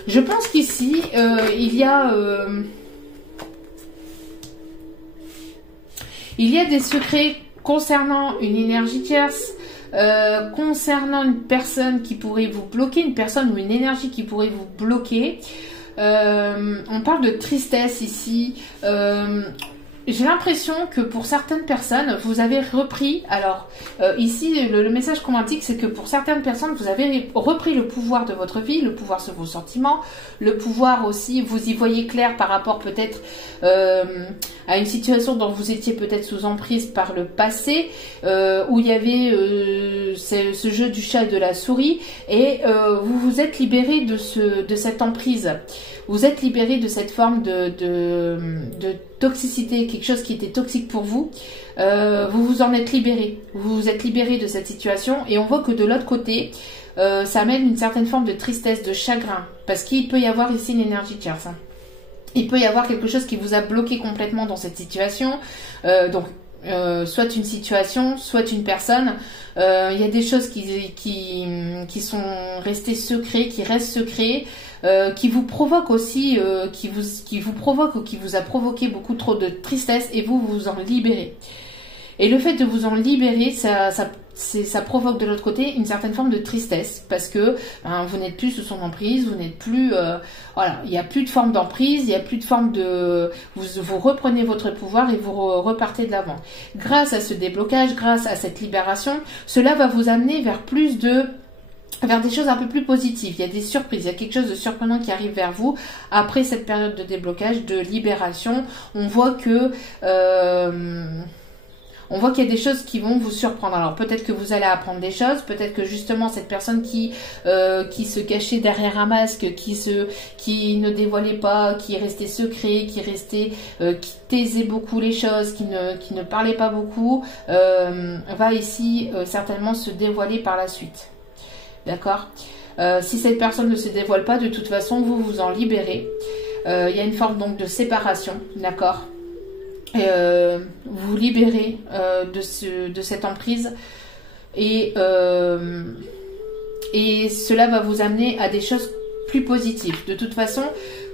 Je pense qu'ici, il y a des secrets concernant une énergie tierce, concernant une personne qui pourrait vous bloquer, une personne ou une énergie qui pourrait vous bloquer. On parle de tristesse ici. J'ai l'impression que pour certaines personnes, vous avez repris, alors ici le message qu'on m'indique, c'est que pour certaines personnes, vous avez repris le pouvoir de votre vie, le pouvoir sur vos sentiments, le pouvoir aussi, vous y voyez clair par rapport peut-être à une situation dont vous étiez peut-être sous emprise par le passé, où il y avait ce jeu du chat et de la souris, et vous vous êtes libéré de cette emprise. Vous êtes libéré de cette forme de toxicité, quelque chose qui était toxique pour vous. Vous vous en êtes libéré. Vous vous êtes libéré de cette situation. Et on voit que de l'autre côté, ça amène une certaine forme de tristesse, de chagrin. Parce qu'il peut y avoir ici une énergie tierce. Hein. Il peut y avoir quelque chose qui vous a bloqué complètement dans cette situation. Soit une situation, soit une personne. Il y a des choses qui sont restées secrets, qui restent secrets, qui vous provoquent aussi, qui vous provoque ou qui vous a provoqué beaucoup trop de tristesse, et vous vous en libérez. Et le fait de vous en libérer, ça ça provoque de l'autre côté une certaine forme de tristesse parce que vous n'êtes plus sous son emprise, vous n'êtes plus, voilà, il n'y a plus de forme d'emprise, il n'y a plus de forme de, vous reprenez votre pouvoir et vous repartez de l'avant. Grâce à ce déblocage, grâce à cette libération, cela va vous amener vers des choses un peu plus positives. Il y a des surprises, il y a quelque chose de surprenant qui arrive vers vous après cette période de déblocage, de libération. On voit qu'il y a des choses qui vont vous surprendre. Alors peut-être que vous allez apprendre des choses, peut-être que justement cette personne qui se cachait derrière un masque, qui ne dévoilait pas, qui restait secret, qui taisait beaucoup les choses, qui ne parlait pas beaucoup, va ici certainement se dévoiler par la suite. D'accord. Si cette personne ne se dévoile pas, de toute façon, vous vous en libérez. Il y a une forme donc de séparation, d'accord. Vous libérez de cette emprise et cela va vous amener à des choses plus positives. De toute façon,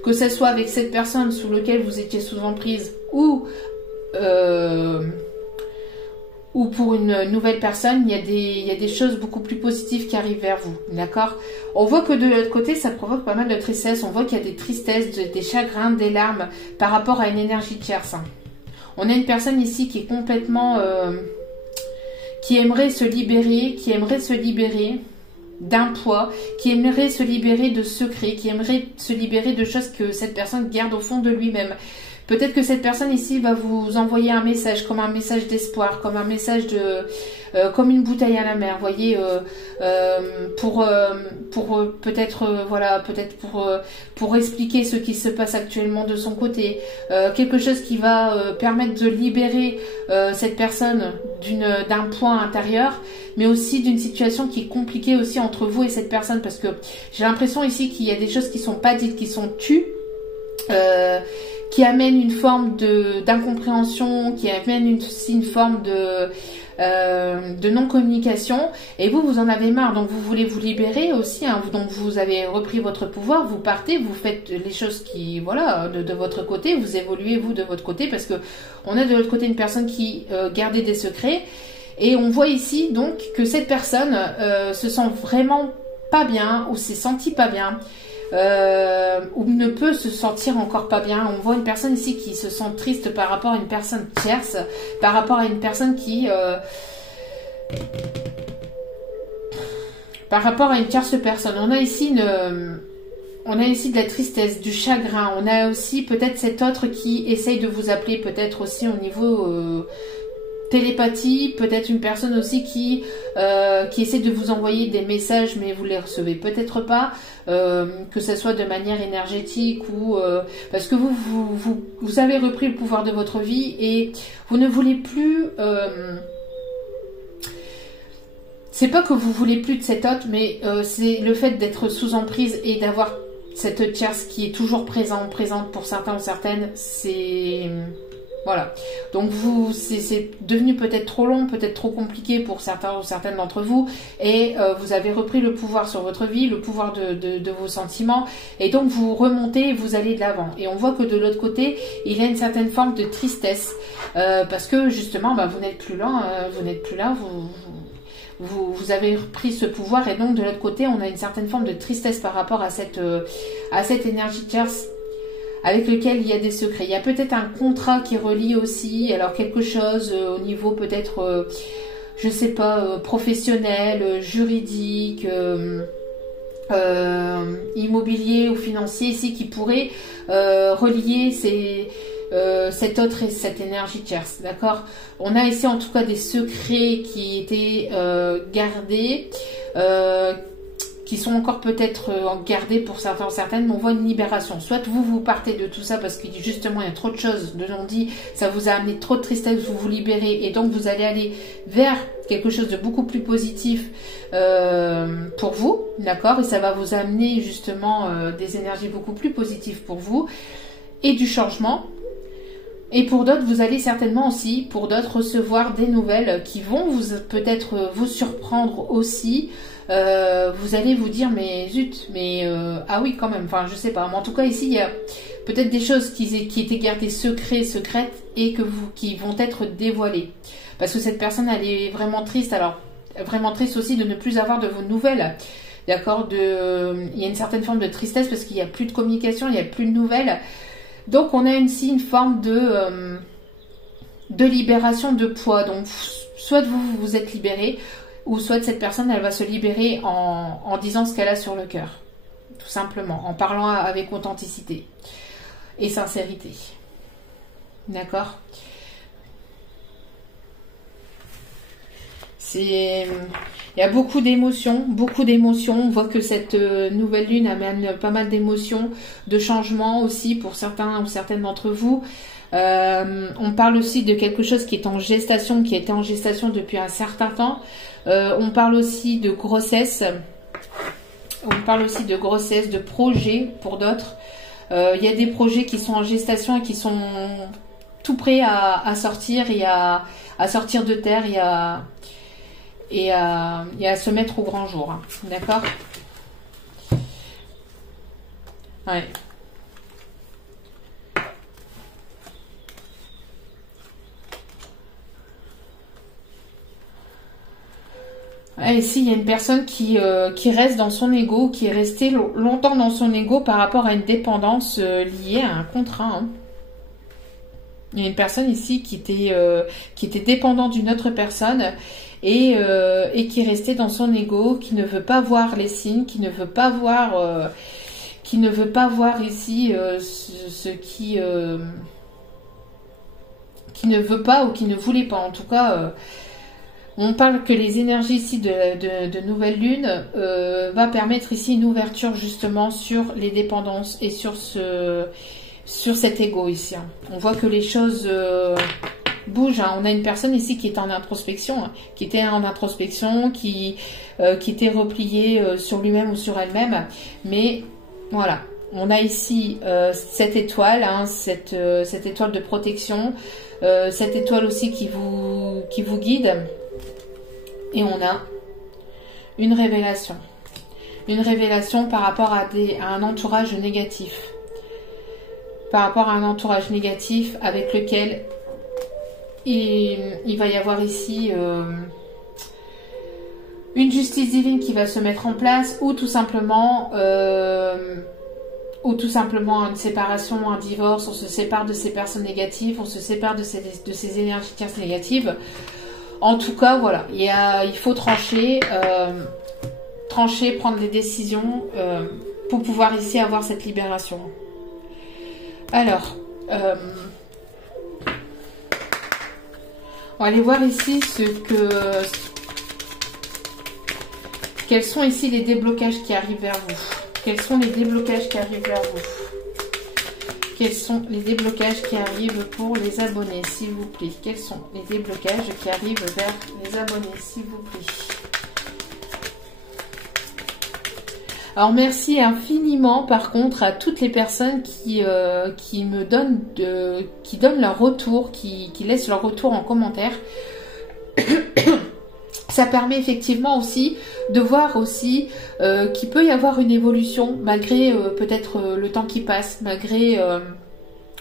que ce soit avec cette personne sous laquelle vous étiez sous emprise ou pour une nouvelle personne, il y a des choses beaucoup plus positives qui arrivent vers vous, d'accord. On voit que de l'autre côté, ça provoque pas mal de tristesse. On voit qu'il y a des tristesses, des chagrins, des larmes par rapport à une énergie tierce. On a une personne ici qui est complètement... qui aimerait se libérer d'un poids, qui aimerait se libérer de secrets, qui aimerait se libérer de choses que cette personne garde au fond de lui-même. Peut-être que cette personne ici va vous envoyer un message, comme un message d'espoir, comme un message de... comme une bouteille à la mer, voyez, pour peut-être, voilà, peut-être pour expliquer ce qui se passe actuellement de son côté. Quelque chose qui va permettre de libérer cette personne d'un point intérieur, mais aussi d'une situation qui est compliquée aussi entre vous et cette personne, parce que j'ai l'impression ici qu'il y a des choses qui sont pas dites, qui sont tues, qui amène une forme d'incompréhension, qui amène aussi une forme de non-communication, et vous en avez marre, donc vous voulez vous libérer aussi, hein, donc vous avez repris votre pouvoir, vous partez, vous faites les choses qui, voilà, de votre côté, vous évoluez vous de votre côté, parce que on a de l'autre côté une personne qui gardait des secrets, et on voit ici donc que cette personne se sent vraiment pas bien, ou s'est sentie pas bien, ou ne peut se sentir encore pas bien. On voit une personne ici qui se sent triste par rapport à une personne tierce, par rapport à une personne qui... par rapport à une tierce personne. On a ici de la tristesse, du chagrin. On a aussi peut-être cet autre qui essaye de vous appeler, peut-être aussi au niveau... télépathie, peut-être une personne aussi qui essaie de vous envoyer des messages, mais vous les recevez peut-être pas, que ce soit de manière énergétique ou parce que vous avez repris le pouvoir de votre vie et vous ne voulez plus. C'est pas que vous voulez plus de cet autre, mais c'est le fait d'être sous emprise et d'avoir cette tierce qui est toujours présente pour certains ou certaines, c'est... Voilà, donc c'est devenu peut-être trop long, peut-être trop compliqué pour certains ou certaines d'entre vous, et vous avez repris le pouvoir sur votre vie, le pouvoir de vos sentiments, et donc vous remontez, vous allez de l'avant. Et on voit que de l'autre côté, il y a une certaine forme de tristesse, parce que justement, vous n'êtes plus là, vous avez repris ce pouvoir, et donc de l'autre côté, on a une certaine forme de tristesse par rapport à cette énergie tierce, avec lequel il y a des secrets. Il y a peut-être un contrat qui relie aussi, alors quelque chose au niveau peut-être, je sais pas, professionnel, juridique, immobilier ou financier ici, qui pourrait relier cette autre et cette énergie tierce, d'accord. On a ici en tout cas des secrets qui étaient gardés, qui sont encore peut-être gardés pour certains ou certaines, mais on voit une libération. Soit vous partez de tout ça parce que justement il y a trop de choses de non-dit, ça vous a amené trop de tristesse, vous vous libérez et donc vous allez aller vers quelque chose de beaucoup plus positif pour vous, d'accord, et ça va vous amener justement des énergies beaucoup plus positives pour vous et du changement. Et pour d'autres, vous allez certainement aussi, pour d'autres, recevoir des nouvelles qui vont peut-être vous surprendre aussi. Vous allez vous dire, mais zut, mais ah oui quand même, enfin je sais pas. Mais en tout cas ici, il y a peut-être des choses qui étaient gardées secrètes et qui vont être dévoilées. Parce que cette personne, elle est vraiment triste. Alors, vraiment triste aussi de ne plus avoir de vos nouvelles. D'accord, il y a une certaine forme de tristesse parce qu'il n'y a plus de communication, il n'y a plus de nouvelles. Donc on a ici une forme de libération de poids. Donc soit vous vous êtes libéré, ou soit cette personne elle va se libérer en disant ce qu'elle a sur le cœur. Tout simplement, en parlant avec authenticité et sincérité. D'accord? Il y a beaucoup d'émotions, beaucoup d'émotions. On voit que cette nouvelle lune amène pas mal d'émotions, de changements aussi pour certains ou certaines d'entre vous. On parle aussi de quelque chose qui est en gestation, qui a été en gestation depuis un certain temps. On parle aussi de grossesse. On parle aussi de grossesse, de projets pour d'autres. Il y a des projets qui sont en gestation et qui sont tout prêts à sortir et à sortir de terre et à se mettre au grand jour. D'accord? Ouais. Et ici, il y a une personne qui reste dans son ego, qui est restée longtemps dans son ego par rapport à une dépendance liée à un contrat. Hein. Il y a une personne ici qui était dépendante d'une autre personne et qui est restée dans son ego, qui ne veut pas voir les signes, qui ne veut pas voir ici ce qui ne veut pas ou qui ne voulait pas. En tout cas, on parle que les énergies ici de nouvelle lune va permettre ici une ouverture justement sur les dépendances et sur cet ego ici. Hein. On voit que les choses bougent. Hein. On a une personne ici qui est en introspection, hein, qui était qui était repliée sur lui-même ou sur elle-même. Mais voilà, on a ici cette étoile, hein, cette étoile de protection, cette étoile aussi qui vous guide. Et on a une révélation. Une révélation par rapport à un entourage négatif. Par rapport à un entourage négatif avec lequel il va y avoir ici une justice divine qui va se mettre en place, ou tout simplement une séparation, un divorce. On se sépare de ces personnes négatives, on se sépare de ces énergies tierces négatives. En tout cas, voilà, il faut trancher, prendre des décisions pour pouvoir ici avoir cette libération. Alors, on va aller voir ici quels sont ici les déblocages qui arrivent vers vous. Quels sont les déblocages qui arrivent vers vous? Quels sont les déblocages qui arrivent pour les abonnés, s'il vous plaît? Quels sont les déblocages qui arrivent vers les abonnés, s'il vous plaît? Alors, merci infiniment, par contre, à toutes les personnes qui donnent leur retour, qui laissent leur retour en commentaire. Ça permet effectivement aussi de voir aussi qu'il peut y avoir une évolution malgré peut-être le temps qui passe, malgré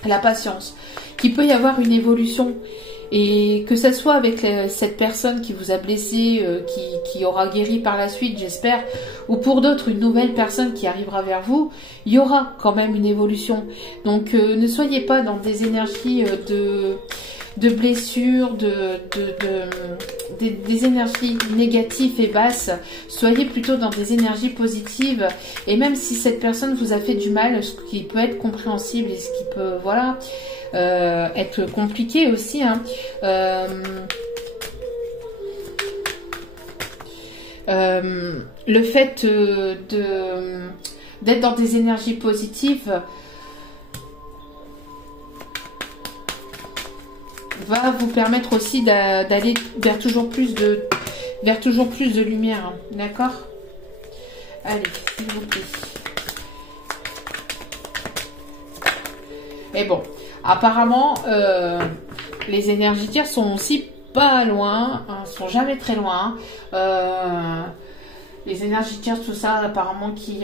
la patience, qu'il peut y avoir une évolution, et que ça soit avec cette personne qui vous a blessé, qui aura guéri par la suite, j'espère, ou pour d'autres une nouvelle personne qui arrivera vers vous, il y aura quand même une évolution. Donc ne soyez pas dans des énergies de blessures, des énergies négatives et basses. Soyez plutôt dans des énergies positives, et même si cette personne vous a fait du mal, ce qui peut être compréhensible et ce qui peut, voilà, être compliqué aussi, hein. Le fait d'être dans des énergies positives va vous permettre aussi d'aller vers toujours plus de lumière, hein. D'accord? Allez, s'il vous plaît. Et bon, apparemment, les énergies tierces sont aussi pas loin, hein, sont jamais très loin. Les énergies tierces, tout ça, apparemment, qui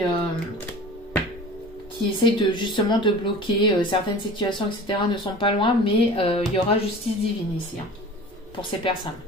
essayent justement de bloquer certaines situations, etc., ne sont pas loin, mais il y aura justice divine ici, hein, pour ces personnes.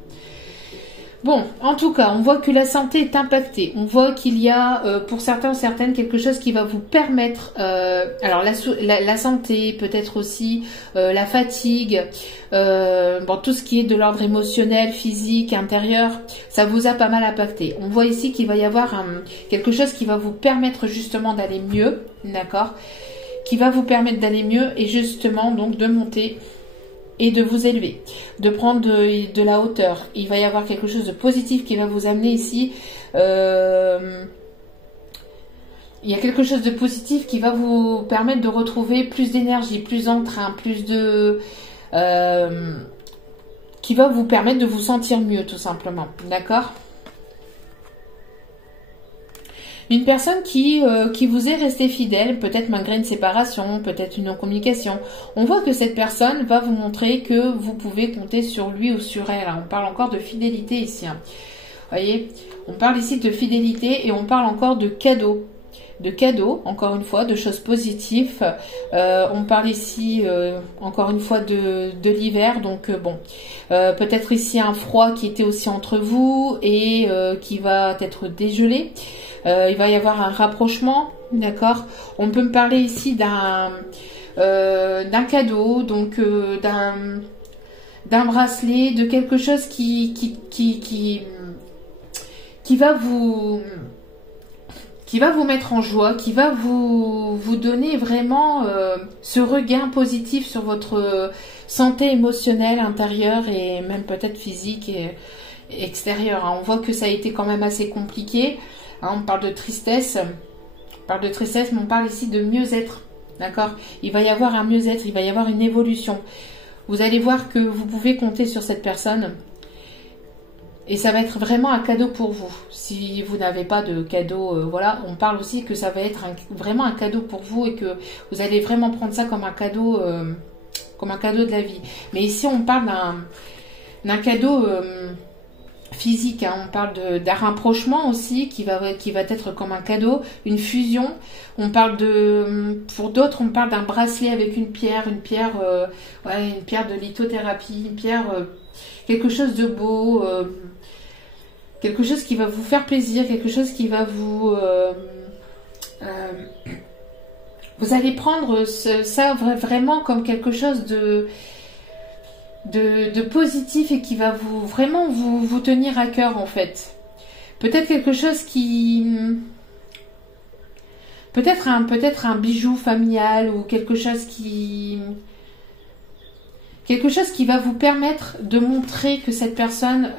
Bon, en tout cas, on voit que la santé est impactée. On voit qu'il y a, pour certains, certaines, quelque chose qui va vous permettre, alors la santé, peut-être aussi la fatigue, bon, tout ce qui est de l'ordre émotionnel, physique, intérieur, ça vous a pas mal impacté. On voit ici qu'il va y avoir quelque chose qui va vous permettre justement d'aller mieux, d'accord, qui va vous permettre d'aller mieux et justement donc de monter et de vous élever, de prendre de la hauteur. Il va y avoir quelque chose de positif qui va vous amener ici. Il y a quelque chose de positif qui va vous permettre de retrouver plus d'énergie, plus d'entrain, plus de... qui va vous permettre de vous sentir mieux, tout simplement. D'accord ? Une personne qui vous est restée fidèle, peut-être malgré une séparation, peut-être une non-communication. On voit que cette personne va vous montrer que vous pouvez compter sur lui ou sur elle. On parle encore de fidélité ici. Vous voyez, on parle ici de fidélité et on parle encore de cadeaux. De cadeaux, encore une fois, de choses positives. On parle ici, encore une fois, de l'hiver. Donc, bon, peut-être ici un froid qui était aussi entre vous et qui va être dégelé. Il va y avoir un rapprochement, d'accord. On peut me parler ici d'un cadeau, donc d'un bracelet, de quelque chose qui va vous mettre en joie, qui va vous donner vraiment ce regain positif sur votre santé émotionnelle intérieure et même peut-être physique et extérieure. On voit que ça a été quand même assez compliqué. On parle de tristesse, mais on parle ici de mieux-être, d'accord? Il va y avoir un mieux-être, il va y avoir une évolution. Vous allez voir que vous pouvez compter sur cette personne et ça va être vraiment un cadeau pour vous. Si vous n'avez pas de cadeau, voilà, on parle aussi que ça va être vraiment un cadeau pour vous et que vous allez vraiment prendre ça comme un cadeau de la vie. Mais ici, on parle d'un cadeau... physique, on parle d'un rapprochement aussi qui va être comme un cadeau, une fusion. On parle pour d'autres, on parle d'un bracelet avec une pierre de lithothérapie, une pierre, quelque chose de beau, quelque chose qui va vous faire plaisir, quelque chose qui va vous allez prendre ça vraiment comme quelque chose de positif et qui va vraiment vous tenir à cœur en fait. Peut-être quelque chose peut-être un bijou familial ou quelque chose qui va vous permettre de montrer que cette personne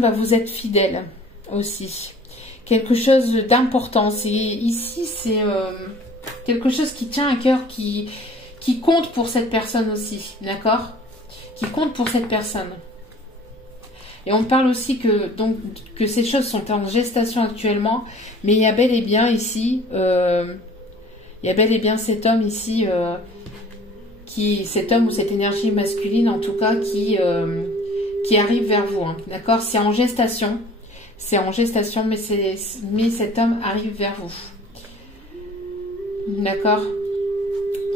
va vous être fidèle aussi. Quelque chose d'important. Ici c'est quelque chose qui tient à cœur, qui compte pour cette personne aussi, d'accord? Qui compte pour cette personne. Et on parle aussi que ces choses sont en gestation actuellement, mais il y a bel et bien ici, il y a bel et bien cet homme ici, cet homme ou cette énergie masculine en tout cas, qui arrive vers vous, hein, d'accord? C'est en gestation, mais cet homme arrive vers vous, d'accord?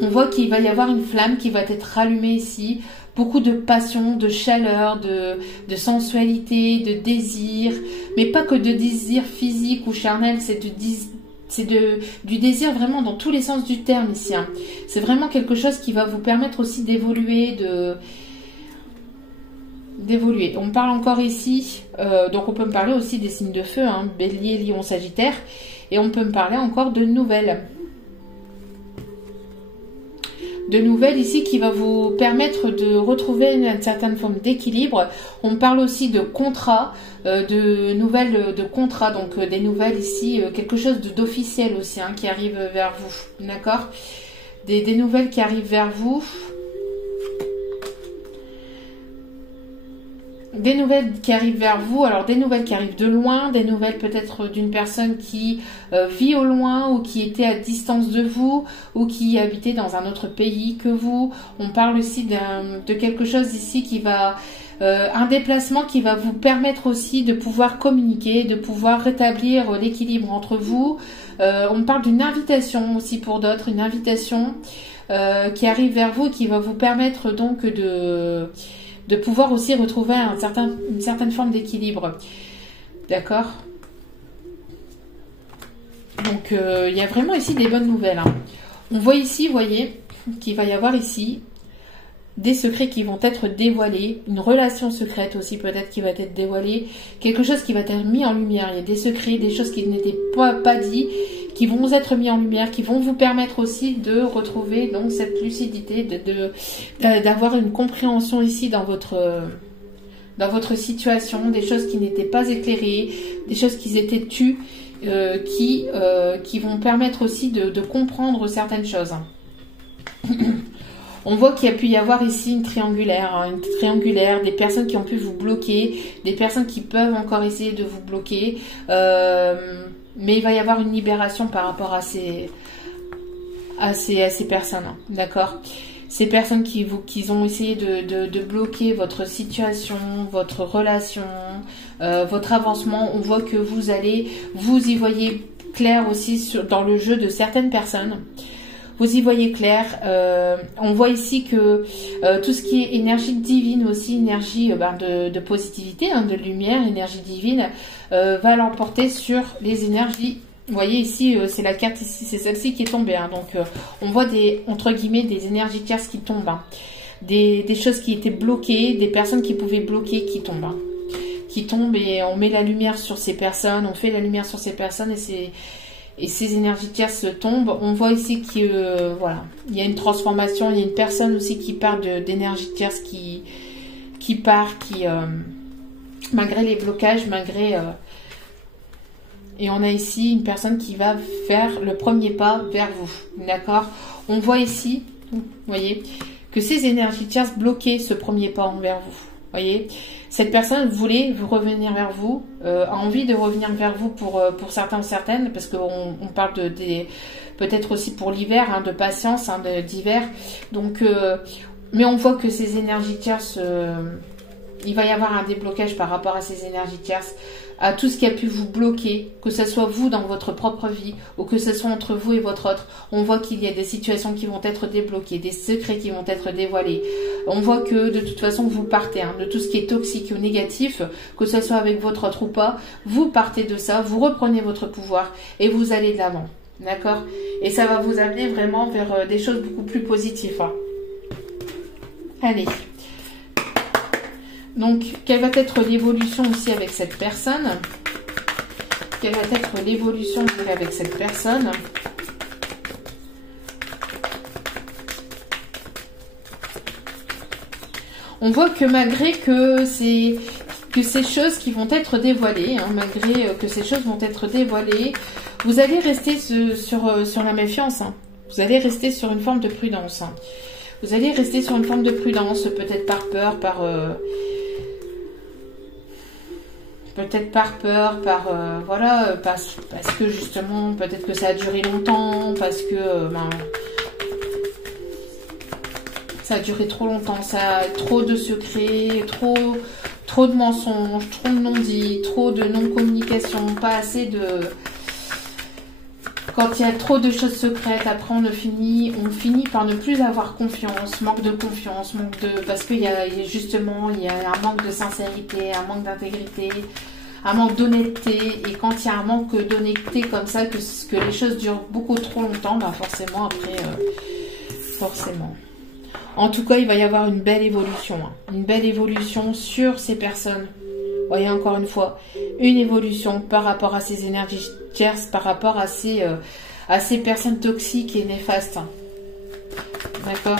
On voit qu'il va y avoir une flamme qui va être rallumée ici. Beaucoup de passion, de chaleur, de sensualité, de désir. Mais pas que de désir physique ou charnel, c'est du désir vraiment dans tous les sens du terme ici. Hein. C'est vraiment quelque chose qui va vous permettre aussi d'évoluer, d'évoluer. On parle encore ici, donc on peut me parler aussi des signes de feu, hein, Bélier, Lion, Sagittaire. Et on peut me parler encore de nouvelles. De nouvelles ici qui va vous permettre de retrouver une certaine forme d'équilibre. On parle aussi de contrats, de nouvelles de contrats, donc des nouvelles ici, quelque chose d'officiel aussi hein, qui arrive vers vous, d'accord? Des nouvelles qui arrivent vers vous. Des nouvelles qui arrivent vers vous, alors des nouvelles qui arrivent de loin, des nouvelles peut-être d'une personne qui vit au loin ou qui était à distance de vous ou qui habitait dans un autre pays que vous. On parle aussi de quelque chose ici qui va... un déplacement qui va vous permettre aussi de pouvoir communiquer, de pouvoir rétablir l'équilibre entre vous. On parle d'une invitation aussi pour d'autres, une invitation qui arrive vers vous et qui va vous permettre donc de pouvoir aussi retrouver une certaine forme d'équilibre. D'accord? Donc, il y a vraiment ici des bonnes nouvelles. Hein. On voit ici, vous voyez, qu'il va y avoir ici des secrets qui vont être dévoilés, une relation secrète aussi peut-être qui va être dévoilée, quelque chose qui va être mis en lumière. Il y a des secrets, des choses qui n'étaient pas dites, qui vont être mis en lumière, qui vont vous permettre aussi de retrouver donc cette lucidité, d'avoir une compréhension ici dans votre situation, des choses qui n'étaient pas éclairées, des choses qui étaient tues, qui vont permettre aussi de comprendre certaines choses. On voit qu'il y a pu y avoir ici une triangulaire, des personnes qui ont pu vous bloquer, des personnes qui peuvent encore essayer de vous bloquer, mais il va y avoir une libération par rapport à ces personnes, d'accord? Ces personnes qui ont essayé de bloquer votre situation, votre relation, votre avancement, on voit que vous y voyez clair aussi dans le jeu de certaines personnes. Vous y voyez clair. On voit ici que tout ce qui est énergie divine aussi, énergie de positivité, hein, de lumière, énergie divine, va l'emporter sur les énergies. Vous voyez ici, c'est la carte ici, c'est celle-ci qui est tombée. Hein, donc, on voit entre guillemets des énergies tierces qui tombent. Hein, des choses qui étaient bloquées, des personnes qui pouvaient bloquer qui tombent. Hein, qui tombent et on met la lumière sur ces personnes, on fait la lumière sur ces personnes et ces énergies tierces tombent. On voit ici que voilà, il y a une transformation, il y a une personne aussi qui part d'énergie tierce qui part, malgré les blocages, et on a ici une personne qui va faire le premier pas vers vous. D'accord? On voit ici, vous voyez, que ces énergies tierces bloquaient ce premier pas envers vous. Voyez, cette personne voulait vous revenir vers vous, a envie de revenir vers vous pour certains ou certaines, parce qu'on parle peut-être aussi pour l'hiver, hein, de patience, hein, d'hiver. Donc, mais on voit que ces énergies tierces, il va y avoir un déblocage par rapport à ces énergies tierces, à tout ce qui a pu vous bloquer, que ce soit vous dans votre propre vie ou que ce soit entre vous et votre autre. On voit qu'il y a des situations qui vont être débloquées, des secrets qui vont être dévoilés. On voit que de toute façon vous partez de tout ce qui est toxique ou négatif, que ce soit avec votre autre ou pas, vous partez de ça, vous reprenez votre pouvoir et vous allez de l'avant. D'accord? Et ça va vous amener vraiment vers des choses beaucoup plus positives. Hein. Allez. Donc, quelle va être l'évolution aussi avec cette personne? Quelle va être l'évolution avec cette personne? On voit que malgré que ces choses qui vont être dévoilées, hein, malgré que ces choses vont être dévoilées, vous allez rester sur la méfiance. Hein. Vous allez rester sur une forme de prudence. Hein. Vous allez rester sur une forme de prudence, peut-être par peur, voilà, parce que justement, peut-être que ça a duré longtemps, parce que ça a duré trop longtemps, ça a trop de secrets, trop de mensonges, trop de non-dits, trop de non-communication, pas assez de... Quand il y a trop de choses secrètes, après on finit par ne plus avoir confiance, manque de confiance, parce qu'il y a un manque de sincérité, un manque d'intégrité, un manque d'honnêteté. Et quand il y a un manque d'honnêteté comme ça, que les choses durent beaucoup trop longtemps, bah forcément après, forcément. En tout cas, il va y avoir une belle évolution, hein, une belle évolution sur ces personnes. Vous voyez, encore une fois, une évolution par rapport à ces énergies tierces, par rapport à ces personnes toxiques et néfastes. D'accord?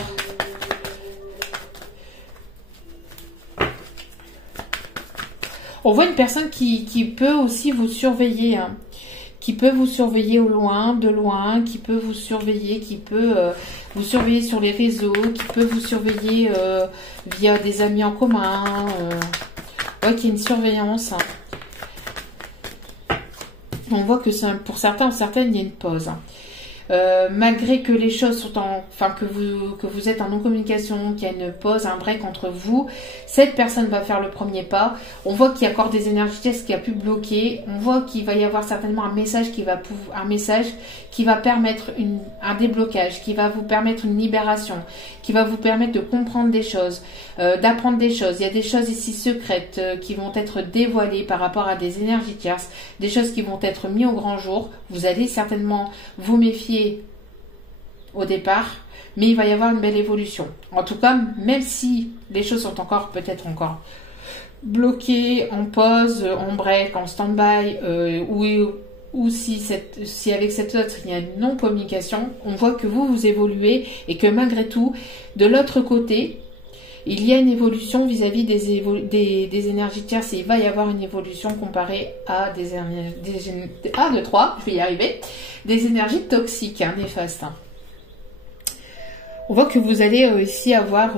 On voit une personne qui peut aussi vous surveiller, hein, qui peut vous surveiller de loin, qui peut vous surveiller, vous surveiller sur les réseaux, qui peut vous surveiller via des amis en commun. Ouais, qu'il y a une surveillance. On voit que pour certains ou certaines, il y a une pause. malgré que les choses sont enfin que vous êtes en non-communication, qu'il y a une pause, un break entre vous, cette personne va faire le premier pas. On voit qu'il y a encore des énergies qui a pu bloquer. On voit qu'il va y avoir certainement un message qui va permettre un déblocage, qui va vous permettre une libération, qui va vous permettre de comprendre des choses, d'apprendre des choses. Il y a des choses ici secrètes qui vont être dévoilées par rapport à des énergies tierces, des choses qui vont être mises au grand jour. Vous allez certainement vous méfier au départ, mais il va y avoir une belle évolution. En tout cas, même si les choses sont peut-être encore bloquées, en pause, en break, en stand-by, ou si avec cette autre il y a une non-communication, on voit que vous évoluez et que malgré tout, de l'autre côté, il y a une évolution vis-à-vis des énergies tierces, et il va y avoir une évolution comparée à des énergies toxiques, néfastes. On voit que vous allez ici avoir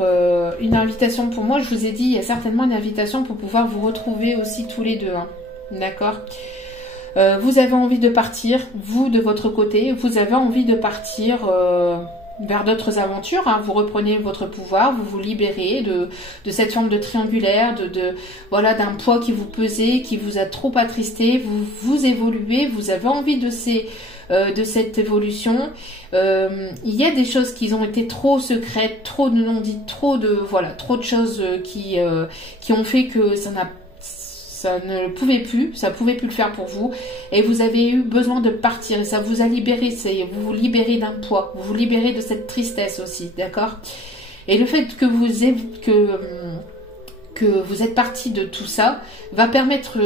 une invitation. Pour moi, je vous ai dit, il y a certainement une invitation pour pouvoir vous retrouver aussi tous les deux. D'accord ? Vous avez envie de partir, vous de votre côté, vous avez envie de partir vers d'autres aventures, vous reprenez votre pouvoir, vous vous libérez de cette forme de triangulaire, d'un poids qui vous pesait, qui vous a trop attristé, vous évoluez, vous avez envie de cette évolution. Il y a des choses qui ont été trop secrètes, trop de non-dits, trop de choses qui ont fait que ça ne pouvait plus le faire pour vous, et vous avez eu besoin de partir, et ça vous a libéré, vous vous libérez d'un poids, vous vous libérez de cette tristesse aussi, d'accord? Et le fait que vous êtes parti de tout ça va permettre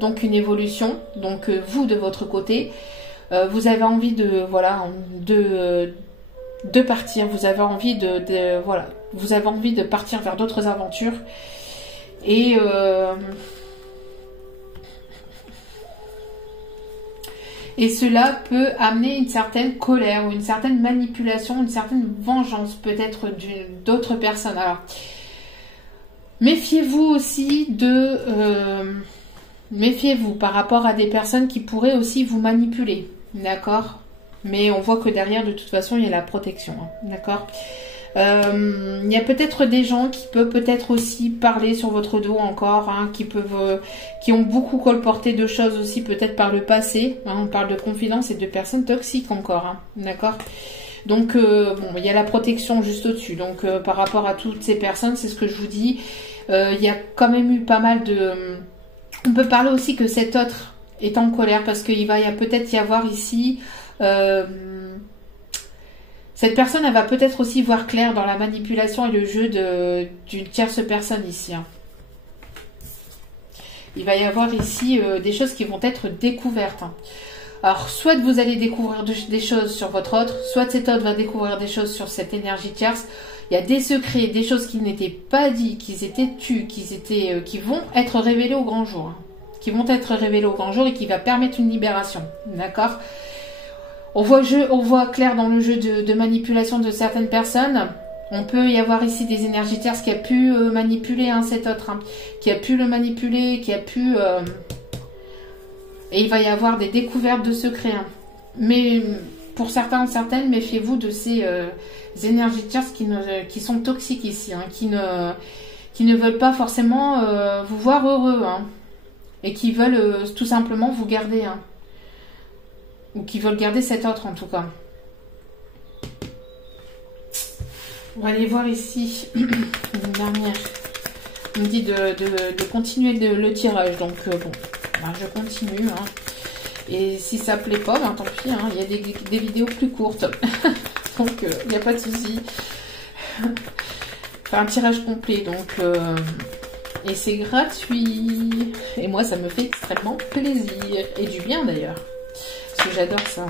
donc une évolution. Donc vous de votre côté, vous avez envie de partir, vous avez envie vous avez envie de partir vers d'autres aventures, et cela peut amener une certaine colère ou une certaine manipulation, une certaine vengeance peut-être d'autres personnes. Alors, méfiez-vous aussi méfiez-vous par rapport à des personnes qui pourraient aussi vous manipuler, d'accord? Mais on voit que derrière, de toute façon, il y a la protection, d'accord? Il y a peut-être des gens qui peuvent peut-être aussi parler sur votre dos encore, qui ont beaucoup colporté de choses aussi peut-être par le passé. On parle de confidences et de personnes toxiques encore, d'accord. Donc il y a la protection juste au-dessus. Donc par rapport à toutes ces personnes, c'est ce que je vous dis. Il y a quand même eu pas mal de. On peut parler aussi que cet autre est en colère parce qu'il va peut-être y avoir ici. Cette personne, elle va peut-être aussi voir clair dans la manipulation et le jeu d'une tierce personne ici. Il va y avoir ici des choses qui vont être découvertes. Alors, soit vous allez découvrir des choses sur votre autre, soit cet autre va découvrir des choses sur cette énergie tierce. Il y a des secrets, des choses qui n'étaient pas dites, qui étaient tues, qui vont être révélées au grand jour. Qui vont être révélées au grand jour et qui va permettre une libération. D'accord ? On voit clair dans le jeu de manipulation de certaines personnes. On peut y avoir ici des énergies tierces qui a pu manipuler cet autre, qui a pu le manipuler, qui a pu... Et il va y avoir des découvertes de secrets. Mais pour certains ou certaines, méfiez-vous de ces énergies tierces qui sont toxiques ici, qui ne veulent pas forcément vous voir heureux, et qui veulent tout simplement vous garder. Ou qui veulent garder cet autre en tout cas. On va aller voir ici une dernière. On me dit de continuer le tirage. Donc je continue. Et si ça plaît pas, tant pis. Il y a des vidéos plus courtes. Donc il n'y a pas de souci. Faire un tirage complet. Donc et c'est gratuit. Et moi ça me fait extrêmement plaisir. Et du bien d'ailleurs. Parce que j'adore ça.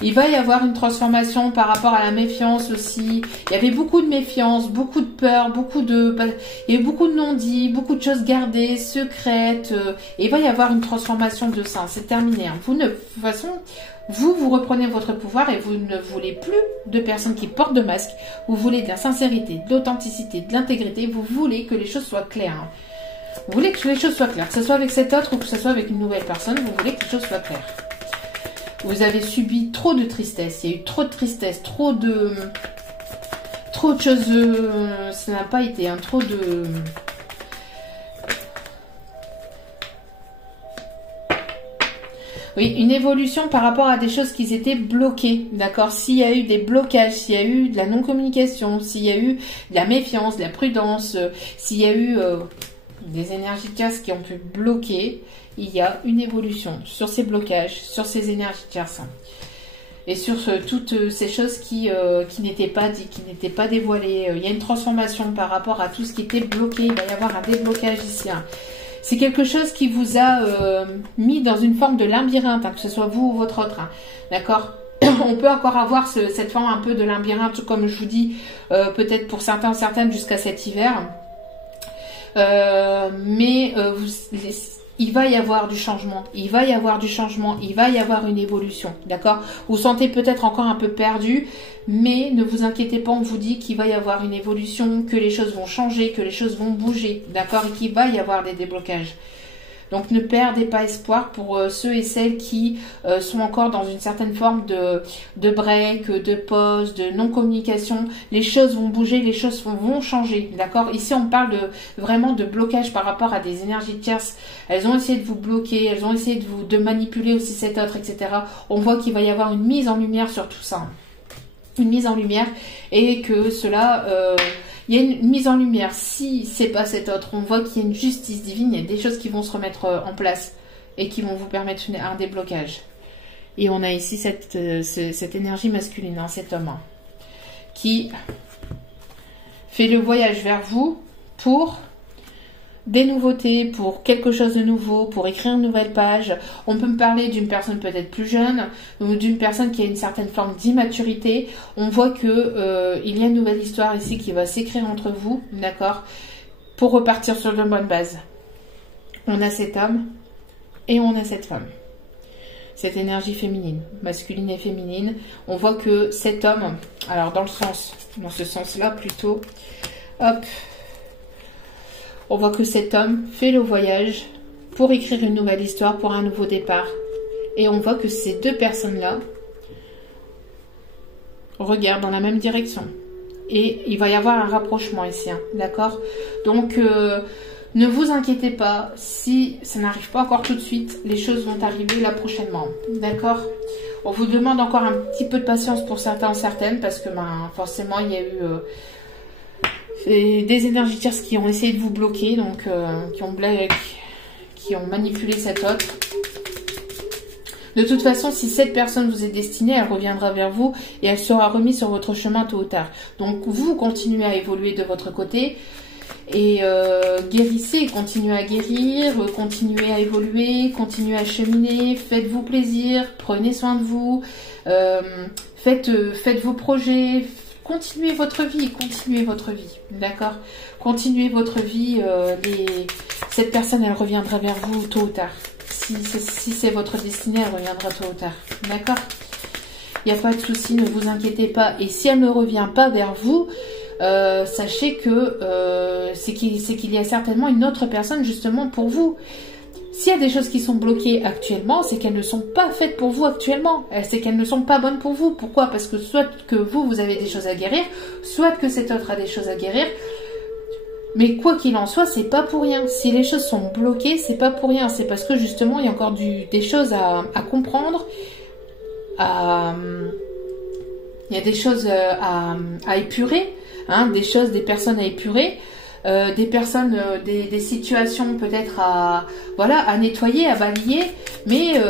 Il va y avoir une transformation par rapport à la méfiance aussi. Il y avait beaucoup de méfiance, beaucoup de peur, il y a eu beaucoup de non-dits, beaucoup de choses gardées, secrètes. Et il va y avoir une transformation de ça. C'est terminé. De toute façon, vous reprenez votre pouvoir et vous ne voulez plus de personnes qui portent de masques. Vous voulez de la sincérité, de l'authenticité, de l'intégrité. Vous voulez que les choses soient claires. Vous voulez que les choses soient claires, que ce soit avec cet autre ou que ce soit avec une nouvelle personne, vous voulez que les choses soient claires. Vous avez subi trop de tristesse. Il y a eu trop de tristesse, trop de choses. Ça n'a pas été, hein, trop de... Oui, une évolution par rapport à des choses qui étaient bloquées, d'accord? S'il y a eu des blocages, s'il y a eu de la non-communication, s'il y a eu de la méfiance, de la prudence, s'il y a eu des énergies de tierces qui ont pu bloquer, il y a une évolution sur ces blocages, sur ces énergies de tierces. Et sur toutes ces choses qui n'étaient pas dites, qui n'étaient pas dévoilées. Il y a une transformation par rapport à tout ce qui était bloqué. Il va y avoir un déblocage ici, hein. C'est quelque chose qui vous a mis dans une forme de labyrinthe, hein, que ce soit vous ou votre autre, hein, d'accord? On peut encore avoir cette forme un peu de labyrinthe, comme je vous dis, peut-être pour certains, certaines jusqu'à cet hiver. Il va y avoir du changement, il va y avoir du changement, il va y avoir une évolution, d'accord? Vous vous sentez peut-être encore un peu perdu, mais ne vous inquiétez pas, on vous dit qu'il va y avoir une évolution, que les choses vont changer, que les choses vont bouger, d'accord? Et qu'il va y avoir des déblocages. Donc ne perdez pas espoir pour ceux et celles qui sont encore dans une certaine forme de break, de pause, de non-communication. Les choses vont bouger, les choses vont changer, d'accord? Ici on parle vraiment de blocage par rapport à des énergies tierces. Elles ont essayé de vous bloquer, elles ont essayé de manipuler aussi cet autre, etc. On voit qu'il va y avoir une mise en lumière sur tout ça. Une mise en lumière et que cela... il y a une mise en lumière. Si c'est pas cet autre, on voit qu'il y a une justice divine, il y a des choses qui vont se remettre en place et qui vont vous permettre un déblocage. Et on a ici cette énergie masculine, hein, cet homme, hein, qui fait le voyage vers vous pour des nouveautés, pour quelque chose de nouveau, pour écrire une nouvelle page. On peut me parler d'une personne peut-être plus jeune ou d'une personne qui a une certaine forme d'immaturité. On voit que il y a une nouvelle histoire ici qui va s'écrire entre vous, d'accord, pour repartir sur de bonnes bases. On a cet homme et on a cette femme. Cette énergie féminine, masculine et féminine. On voit que cet homme, alors dans ce sens-là plutôt, hop, on voit que cet homme fait le voyage pour écrire une nouvelle histoire, pour un nouveau départ. Et on voit que ces deux personnes-là regardent dans la même direction. Et il va y avoir un rapprochement ici, hein, d'accord? Donc, ne vous inquiétez pas, si ça n'arrive pas encore tout de suite, les choses vont arriver là prochainement, d'accord? On vous demande encore un petit peu de patience pour certains, certaines, parce que forcément, il y a eu... des énergies tierces qui ont essayé de vous bloquer, donc qui ont manipulé cet autre. De toute façon, si cette personne vous est destinée, elle reviendra vers vous et elle sera remise sur votre chemin tôt ou tard. Donc vous continuez à évoluer de votre côté et guérissez, continuez à guérir, continuez à évoluer, continuez à cheminer, faites-vous plaisir, prenez soin de vous, faites vos projets. Continuez votre vie, d'accord? Continuez votre vie, cette personne, elle reviendra vers vous tôt ou tard. Si c'est votre destinée, elle reviendra tôt ou tard, d'accord? Il n'y a pas de souci, ne vous inquiétez pas. Et si elle ne revient pas vers vous, sachez que c'est qu'il y a certainement une autre personne justement pour vous. S'il y a des choses qui sont bloquées actuellement, c'est qu'elles ne sont pas faites pour vous actuellement. C'est qu'elles ne sont pas bonnes pour vous. Pourquoi? Parce que soit que vous avez des choses à guérir, soit que cet autre a des choses à guérir. Mais quoi qu'il en soit, c'est pas pour rien. Si les choses sont bloquées, c'est pas pour rien. C'est parce que justement, il y a encore des choses à comprendre. Il y a des choses à épurer, hein, des personnes à épurer. Des personnes, des situations peut-être à nettoyer, à balayer, mais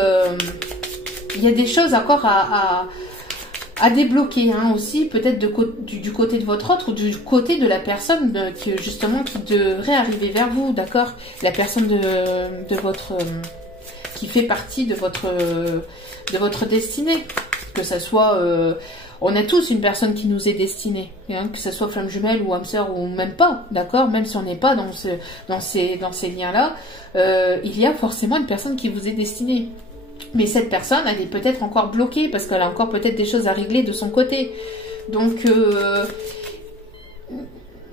il y a des choses encore à débloquer, hein, aussi, peut-être du côté de votre autre ou du côté de la personne qui devrait arriver vers vous, d'accord? La personne de votre qui fait partie de votre destinée, que ça soit on a tous une personne qui nous est destinée, hein, que ce soit flamme jumelle ou âme sœur ou même pas, d'accord? Même si on n'est pas dans ces liens-là, il y a forcément une personne qui vous est destinée. Mais cette personne, elle est peut-être encore bloquée parce qu'elle a encore peut-être des choses à régler de son côté. Donc,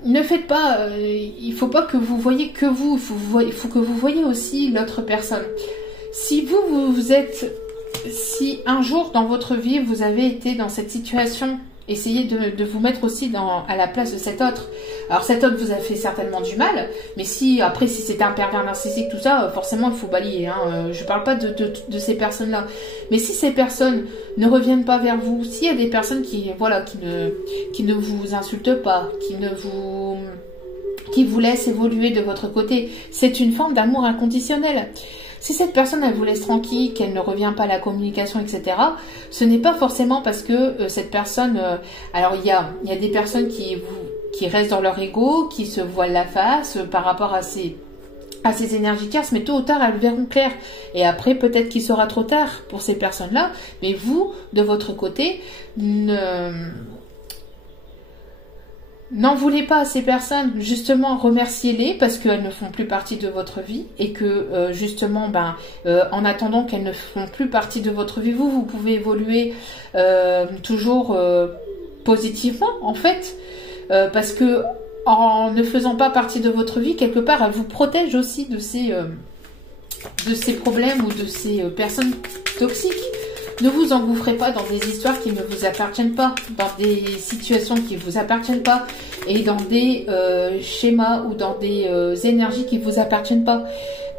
ne faites pas, il faut pas que vous voyez que vous, il faut que vous voyez aussi l'autre personne. Si vous êtes si un jour dans votre vie, vous avez été dans cette situation, essayez de vous mettre aussi à la place de cet autre. Alors cet autre vous a fait certainement du mal, mais si après si c'était un pervers narcissique, tout ça, forcément il faut balayer. Hein. Je parle pas de ces personnes-là. Mais si ces personnes ne reviennent pas vers vous, s'il y a des personnes qui ne vous insultent pas, qui vous laissent évoluer de votre côté, c'est une forme d'amour inconditionnel. Si cette personne, elle vous laisse tranquille, qu'elle ne revient pas à la communication, etc., ce n'est pas forcément parce que cette personne... alors, il y a des personnes qui restent dans leur ego, qui se voilent la face par rapport à ces énergies tierces, mais tôt ou tard, elles verront clair. Et après, peut-être qu'il sera trop tard pour ces personnes-là, mais vous, de votre côté, n'en voulez pas à ces personnes, justement remerciez-les parce qu'elles ne font plus partie de votre vie et que justement, en attendant qu'elles ne font plus partie de votre vie, vous pouvez évoluer toujours positivement en fait, parce que en ne faisant pas partie de votre vie, quelque part, elle vous protège aussi de ces problèmes ou de ces personnes toxiques. Ne vous engouffrez pas dans des histoires qui ne vous appartiennent pas, dans des situations qui ne vous appartiennent pas, et dans des schémas ou dans des énergies qui ne vous appartiennent pas.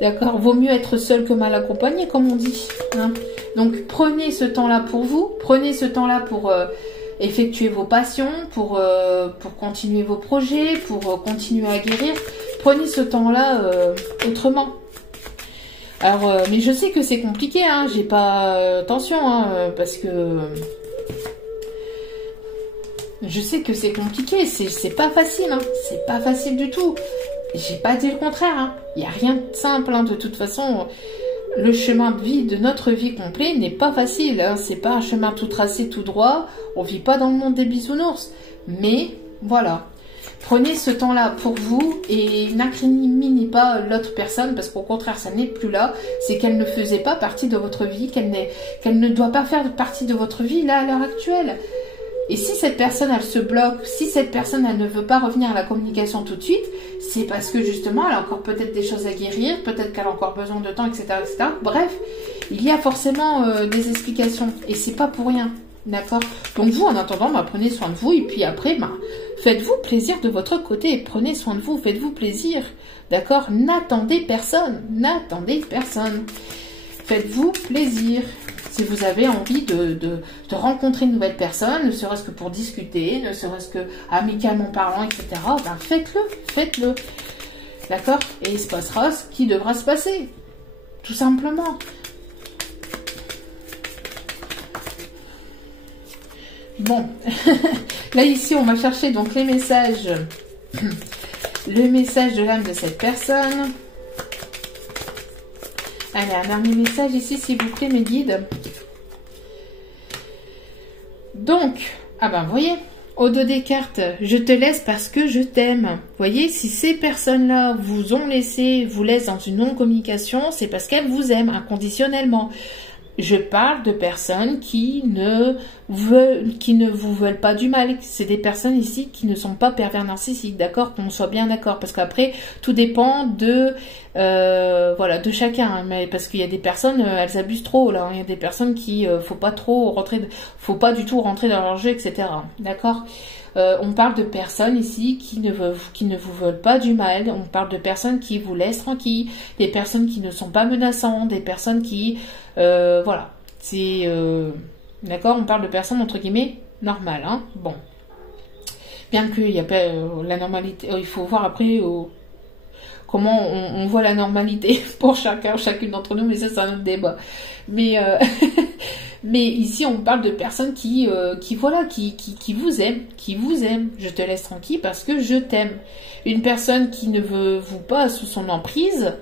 D'accord? Vaut mieux être seul que mal accompagné, comme on dit. Hein. Donc prenez ce temps-là pour vous, prenez ce temps-là pour effectuer vos passions, pour continuer vos projets, pour continuer à guérir. Prenez ce temps-là autrement. Alors, mais je sais que c'est compliqué, hein, j'ai pas... attention, hein, parce que... je sais que c'est compliqué, c'est pas facile, hein, c'est pas facile du tout. J'ai pas dit le contraire, hein, il n'y a rien de simple, hein, de toute façon, le chemin de vie, de notre vie complet n'est pas facile, hein, c'est pas un chemin tout tracé, tout droit, on vit pas dans le monde des bisounours, mais voilà. Prenez ce temps-là pour vous et n'incriminez pas l'autre personne parce qu'au contraire, ça n'est plus là. C'est qu'elle ne faisait pas partie de votre vie, qu'elle ne doit pas faire partie de votre vie là à l'heure actuelle. Et si cette personne, elle se bloque, si cette personne, elle ne veut pas revenir à la communication tout de suite, c'est parce que justement, elle a encore peut-être des choses à guérir, peut-être qu'elle a encore besoin de temps, etc., etc. Bref, il y a forcément des explications et c'est pas pour rien. D'accord? Donc vous, en attendant, prenez soin de vous et puis après, faites-vous plaisir de votre côté. Prenez soin de vous, faites-vous plaisir. D'accord? N'attendez personne. N'attendez personne. Faites-vous plaisir. Si vous avez envie de rencontrer une nouvelle personne, ne serait-ce que pour discuter, ne serait-ce que amicalement parlant, etc., faites-le. Faites-le. D'accord? Et il se passera ce qui devra se passer. Tout simplement. Bon, là ici on va chercher donc les messages, le message de l'âme de cette personne. Allez, un dernier message ici s'il vous plaît mes guides. Donc, vous voyez, au dos des cartes, je te laisse parce que je t'aime. Vous voyez, si ces personnes-là vous ont laissé, vous laissent dans une non-communication, c'est parce qu'elles vous aiment inconditionnellement. Je parle de personnes qui ne vous veulent pas du mal. C'est des personnes ici qui ne sont pas pervers narcissiques, d'accord? Qu'on soit bien d'accord. Parce qu'après, tout dépend de chacun. Hein, mais parce qu'il y a des personnes, elles abusent trop. Là, hein. Il y a des personnes qui, faut pas du tout rentrer dans leur jeu, etc. D'accord? On parle de personnes ici qui ne vous veulent pas du mal. On parle de personnes qui vous laissent tranquille, des personnes qui ne sont pas menaçantes, des personnes qui... voilà. C'est... d'accord? On parle de personnes, entre guillemets, normales. Hein, bon. Bien qu'il n'y a pas la normalité... il faut voir après comment on voit la normalité pour chacune d'entre nous, mais ça, c'est un autre débat. Mais... mais ici, on parle de personnes qui vous aiment, Je te laisse tranquille parce que je t'aime. Une personne qui ne veut vous pas sous son emprise,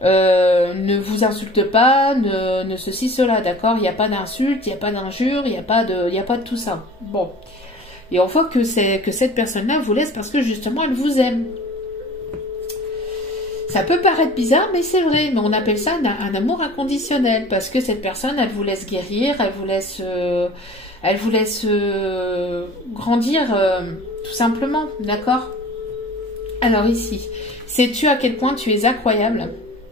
ne vous insulte pas, ne ceci, cela, d'accord? Il n'y a pas d'insulte, il n'y a pas d'injure, il n'y a pas de tout ça. Bon. Et on voit que cette personne-là vous laisse parce que justement, elle vous aime. Ça peut paraître bizarre, mais c'est vrai. Mais on appelle ça un amour inconditionnel. Parce que cette personne, elle vous laisse guérir, elle vous laisse grandir, tout simplement. D'accord? Alors ici, sais-tu à quel point tu es incroyable?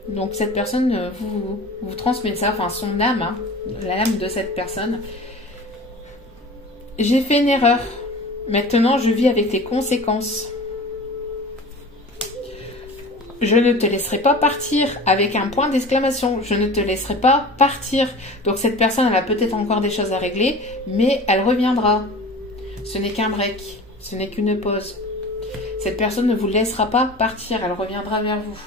Donc cette personne vous transmet ça, enfin son âme, hein, l'âme de cette personne. J'ai fait une erreur. Maintenant, je vis avec les conséquences. Je ne te laisserai pas partir, avec un point d'exclamation. Je ne te laisserai pas partir. Donc cette personne, elle a peut-être encore des choses à régler, mais elle reviendra. Ce n'est qu'un break. Ce n'est qu'une pause. Cette personne ne vous laissera pas partir. Elle reviendra vers vous.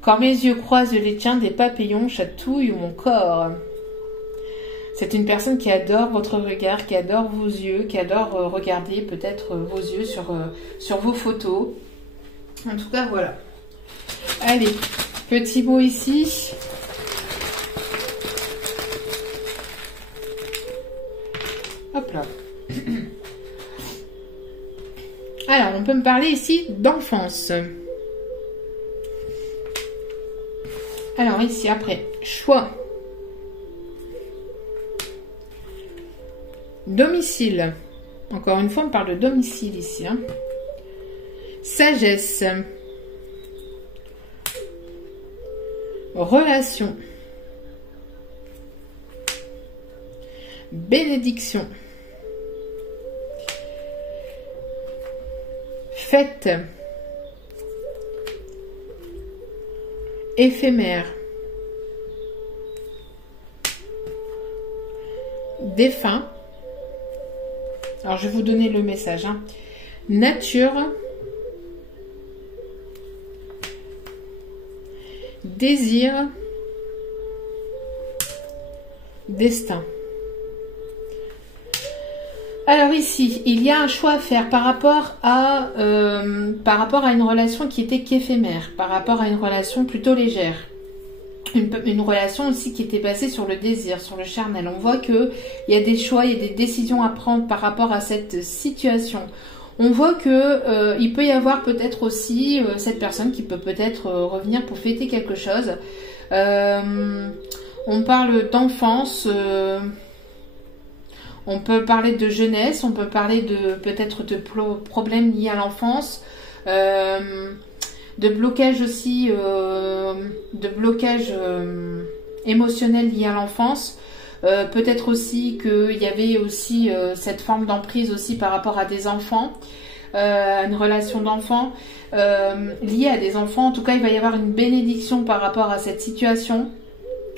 Quand mes yeux croisent les tiens, des papillons chatouillent mon corps. C'est une personne qui adore votre regard, qui adore vos yeux, qui adore regarder peut-être vos yeux sur vos photos. En tout cas, voilà. Allez, petit mot ici. Hop là. Alors, on peut me parler ici d'enfance. Alors ici, après, choix. Domicile. Encore une fois, on parle de domicile ici. Hein. Sagesse. Relation. Bénédiction. Fête. Éphémère. Défunt. Alors, je vais vous donner le message. Hein. Nature. Désir. Destin. Alors ici, il y a un choix à faire par rapport à une relation qui était qu'éphémère, par rapport à une relation plutôt légère. Une relation aussi qui était basée sur le désir, sur le charnel. On voit qu'il y a des choix, il y a des décisions à prendre par rapport à cette situation. On voit que il peut y avoir peut-être aussi cette personne qui peut peut-être revenir pour fêter quelque chose. On parle d'enfance, on peut parler de jeunesse, on peut parler de peut-être de problèmes liés à l'enfance. De blocage aussi, de blocage émotionnel lié à l'enfance. Peut-être aussi qu'il y avait aussi cette forme d'emprise aussi par rapport à des enfants, une relation d'enfant liée à des enfants. En tout cas, il va y avoir une bénédiction par rapport à cette situation.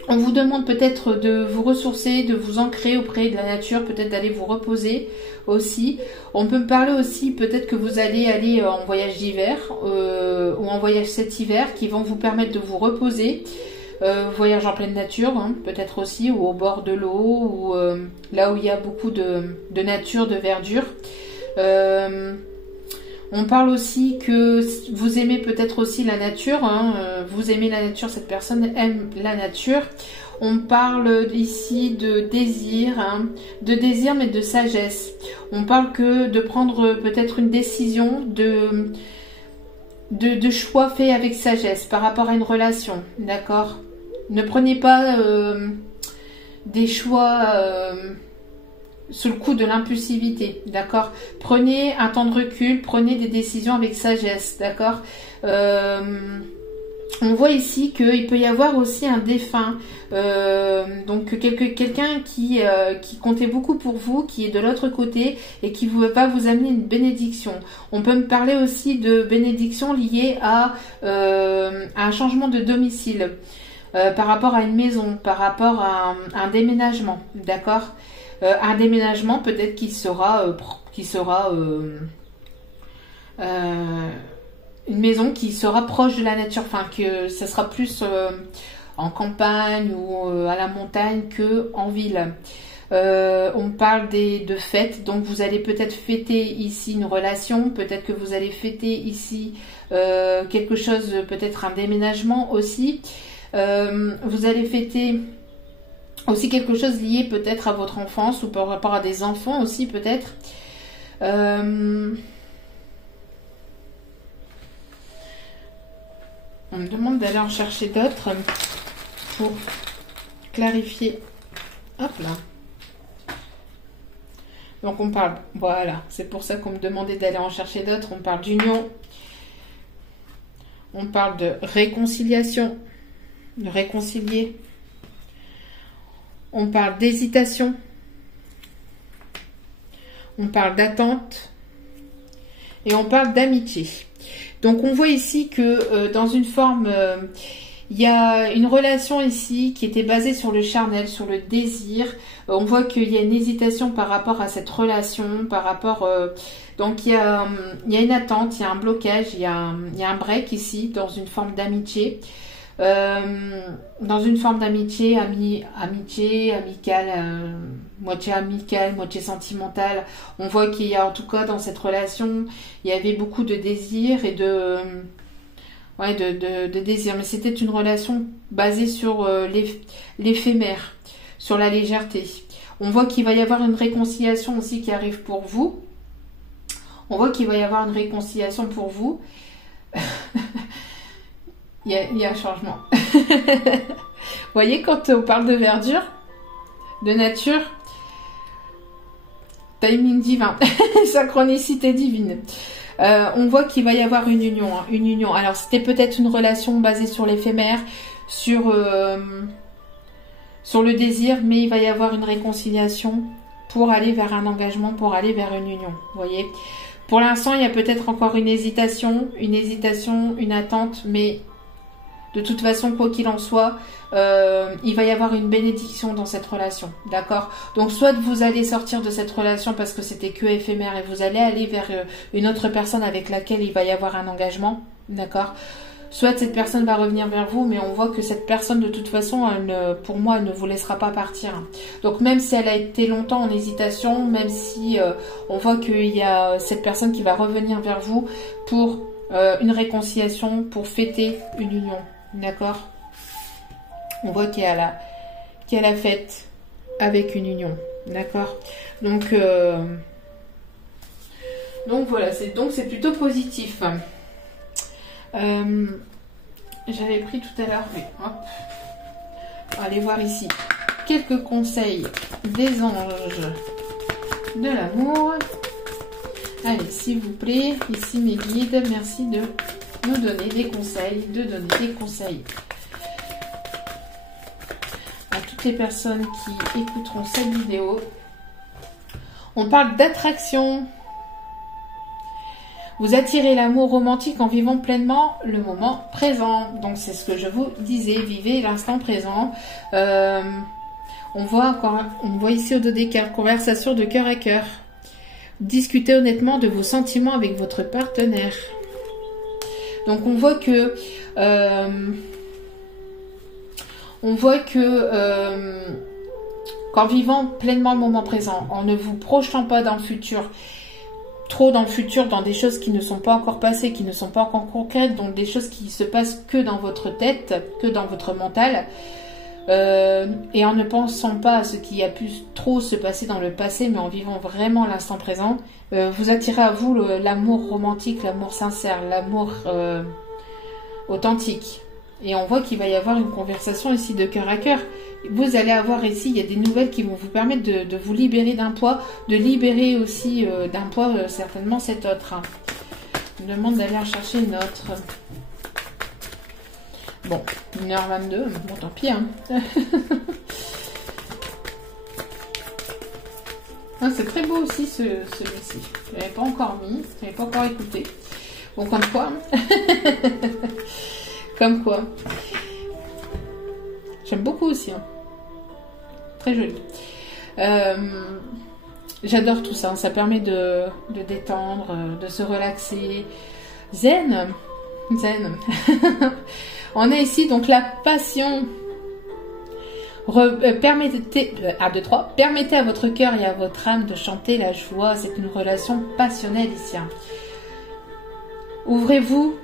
On vous demande peut-être de vous ressourcer, de vous ancrer auprès de la nature, peut-être d'aller vous reposer aussi. On peut me parler aussi peut-être que vous allez aller en voyage d'hiver ou en voyage cet hiver qui vont vous permettre de vous reposer. Voyage en pleine nature, hein, peut-être aussi, ou au bord de l'eau, ou là où il y a beaucoup de nature, de verdure. On parle aussi que vous aimez peut-être aussi la nature, hein, vous aimez la nature, cette personne aime la nature. On parle ici de désir, hein, de désir mais de sagesse. On parle que de prendre peut-être une décision de choix fait avec sagesse par rapport à une relation, d'accord? Ne prenez pas des choix sous le coup de l'impulsivité, d'accord? Prenez un temps de recul, prenez des décisions avec sagesse, d'accord? On voit ici qu'il peut y avoir aussi un défunt, donc quelqu'un qui comptait beaucoup pour vous, qui est de l'autre côté et qui va vous amener une bénédiction. On peut me parler aussi de bénédiction liée à un changement de domicile, par rapport à une maison, par rapport à un déménagement, d'accord? Un déménagement peut-être qui sera une maison qui sera proche de la nature, enfin que ça sera plus en campagne ou à la montagne que en ville. On parle de fêtes, donc vous allez peut-être fêter ici une relation, peut-être que vous allez fêter ici quelque chose, peut-être un déménagement aussi. Vous allez fêter aussi quelque chose lié peut-être à votre enfance ou par rapport à des enfants aussi peut-être. On me demande d'aller en chercher d'autres pour clarifier. Hop là. Donc on parle, voilà, c'est pour ça qu'on me demandait d'aller en chercher d'autres. On parle d'union. On parle de réconciliation. de réconcilier. On parle d'hésitation. On parle d'attente. Et on parle d'amitié. Donc on voit ici que dans une forme, il y a une relation ici qui était basée sur le charnel, sur le désir. On voit qu'il y a une hésitation par rapport à cette relation, par rapport... donc il y a une attente, il y a un blocage, il y a un break ici dans une forme d'amitié. Dans une forme d'amitié, amitié, amicale, moitié sentimentale. On voit qu'il y a en tout cas dans cette relation, il y avait beaucoup de désir et de désir. Mais c'était une relation basée sur l'éphémère, sur la légèreté. On voit qu'il va y avoir une réconciliation aussi qui arrive pour vous. On voit qu'il va y avoir une réconciliation pour vous. Il y a un changement. Vous voyez, quand on parle de verdure, de nature, timing divin, synchronicité divine. On voit qu'il va y avoir une union. Une union. Alors, c'était peut-être une relation basée sur l'éphémère, sur le désir, mais il va y avoir une réconciliation pour aller vers un engagement, pour aller vers une union. Vous voyez, pour l'instant, il y a peut-être encore une hésitation, une attente, mais... De toute façon, quoi qu'il en soit, il va y avoir une bénédiction dans cette relation, d'accord? Donc, soit vous allez sortir de cette relation parce que c'était que éphémère et vous allez aller vers une autre personne avec laquelle il va y avoir un engagement, d'accord? Soit cette personne va revenir vers vous, mais on voit que cette personne, de toute façon, pour moi, elle ne vous laissera pas partir. Donc, même si elle a été longtemps en hésitation, même si on voit qu'il y a cette personne qui va revenir vers vous pour une réconciliation, pour fêter une union. D'accord? On voit qu'il y a la fête avec une union. D'accord? Donc voilà, c'est plutôt positif. J'avais pris tout à l'heure, oui. Hop. On va aller voir ici quelques conseils des anges de l'amour. Allez, s'il vous plaît, ici mes guides, merci de nous donner des conseils, à toutes les personnes qui écouteront cette vidéo. On parle d'attraction. Vous attirez l'amour romantique en vivant pleinement le moment présent. Donc c'est ce que je vous disais, vivez l'instant présent. On voit ici au dos des cartes, conversation de cœur à cœur. Discutez honnêtement de vos sentiments avec votre partenaire. Donc on voit que qu'en vivant pleinement le moment présent, en ne vous projetant pas dans le futur, trop dans le futur, dans des choses qui ne sont pas encore passées, qui ne sont pas encore concrètes, donc des choses qui se passent que dans votre tête, que dans votre mental, et en ne pensant pas à ce qui a pu trop se passer dans le passé, mais en vivant vraiment l'instant présent, vous attirez à vous l'amour romantique, l'amour sincère, l'amour authentique. Et on voit qu'il va y avoir une conversation ici de cœur à cœur. Vous allez avoir ici, il y a des nouvelles qui vont vous permettre de vous libérer d'un poids, de libérer aussi d'un poids certainement cet autre. Je me demande d'aller en chercher une autre. Bon, 1h22, bon tant pis. Hein. Ah, c'est très beau aussi celui-ci. Je ne l'avais pas encore mis, je ne l'avais pas encore écouté. Bon, comme quoi. Comme quoi. J'aime beaucoup aussi. Hein. Très joli. J'adore tout ça. Ça permet de détendre, de se relaxer. Zen. Zen. On a ici donc la passion. Permettez à votre cœur et à votre âme de chanter la joie. C'est une relation passionnelle ici. Ouvrez-vous.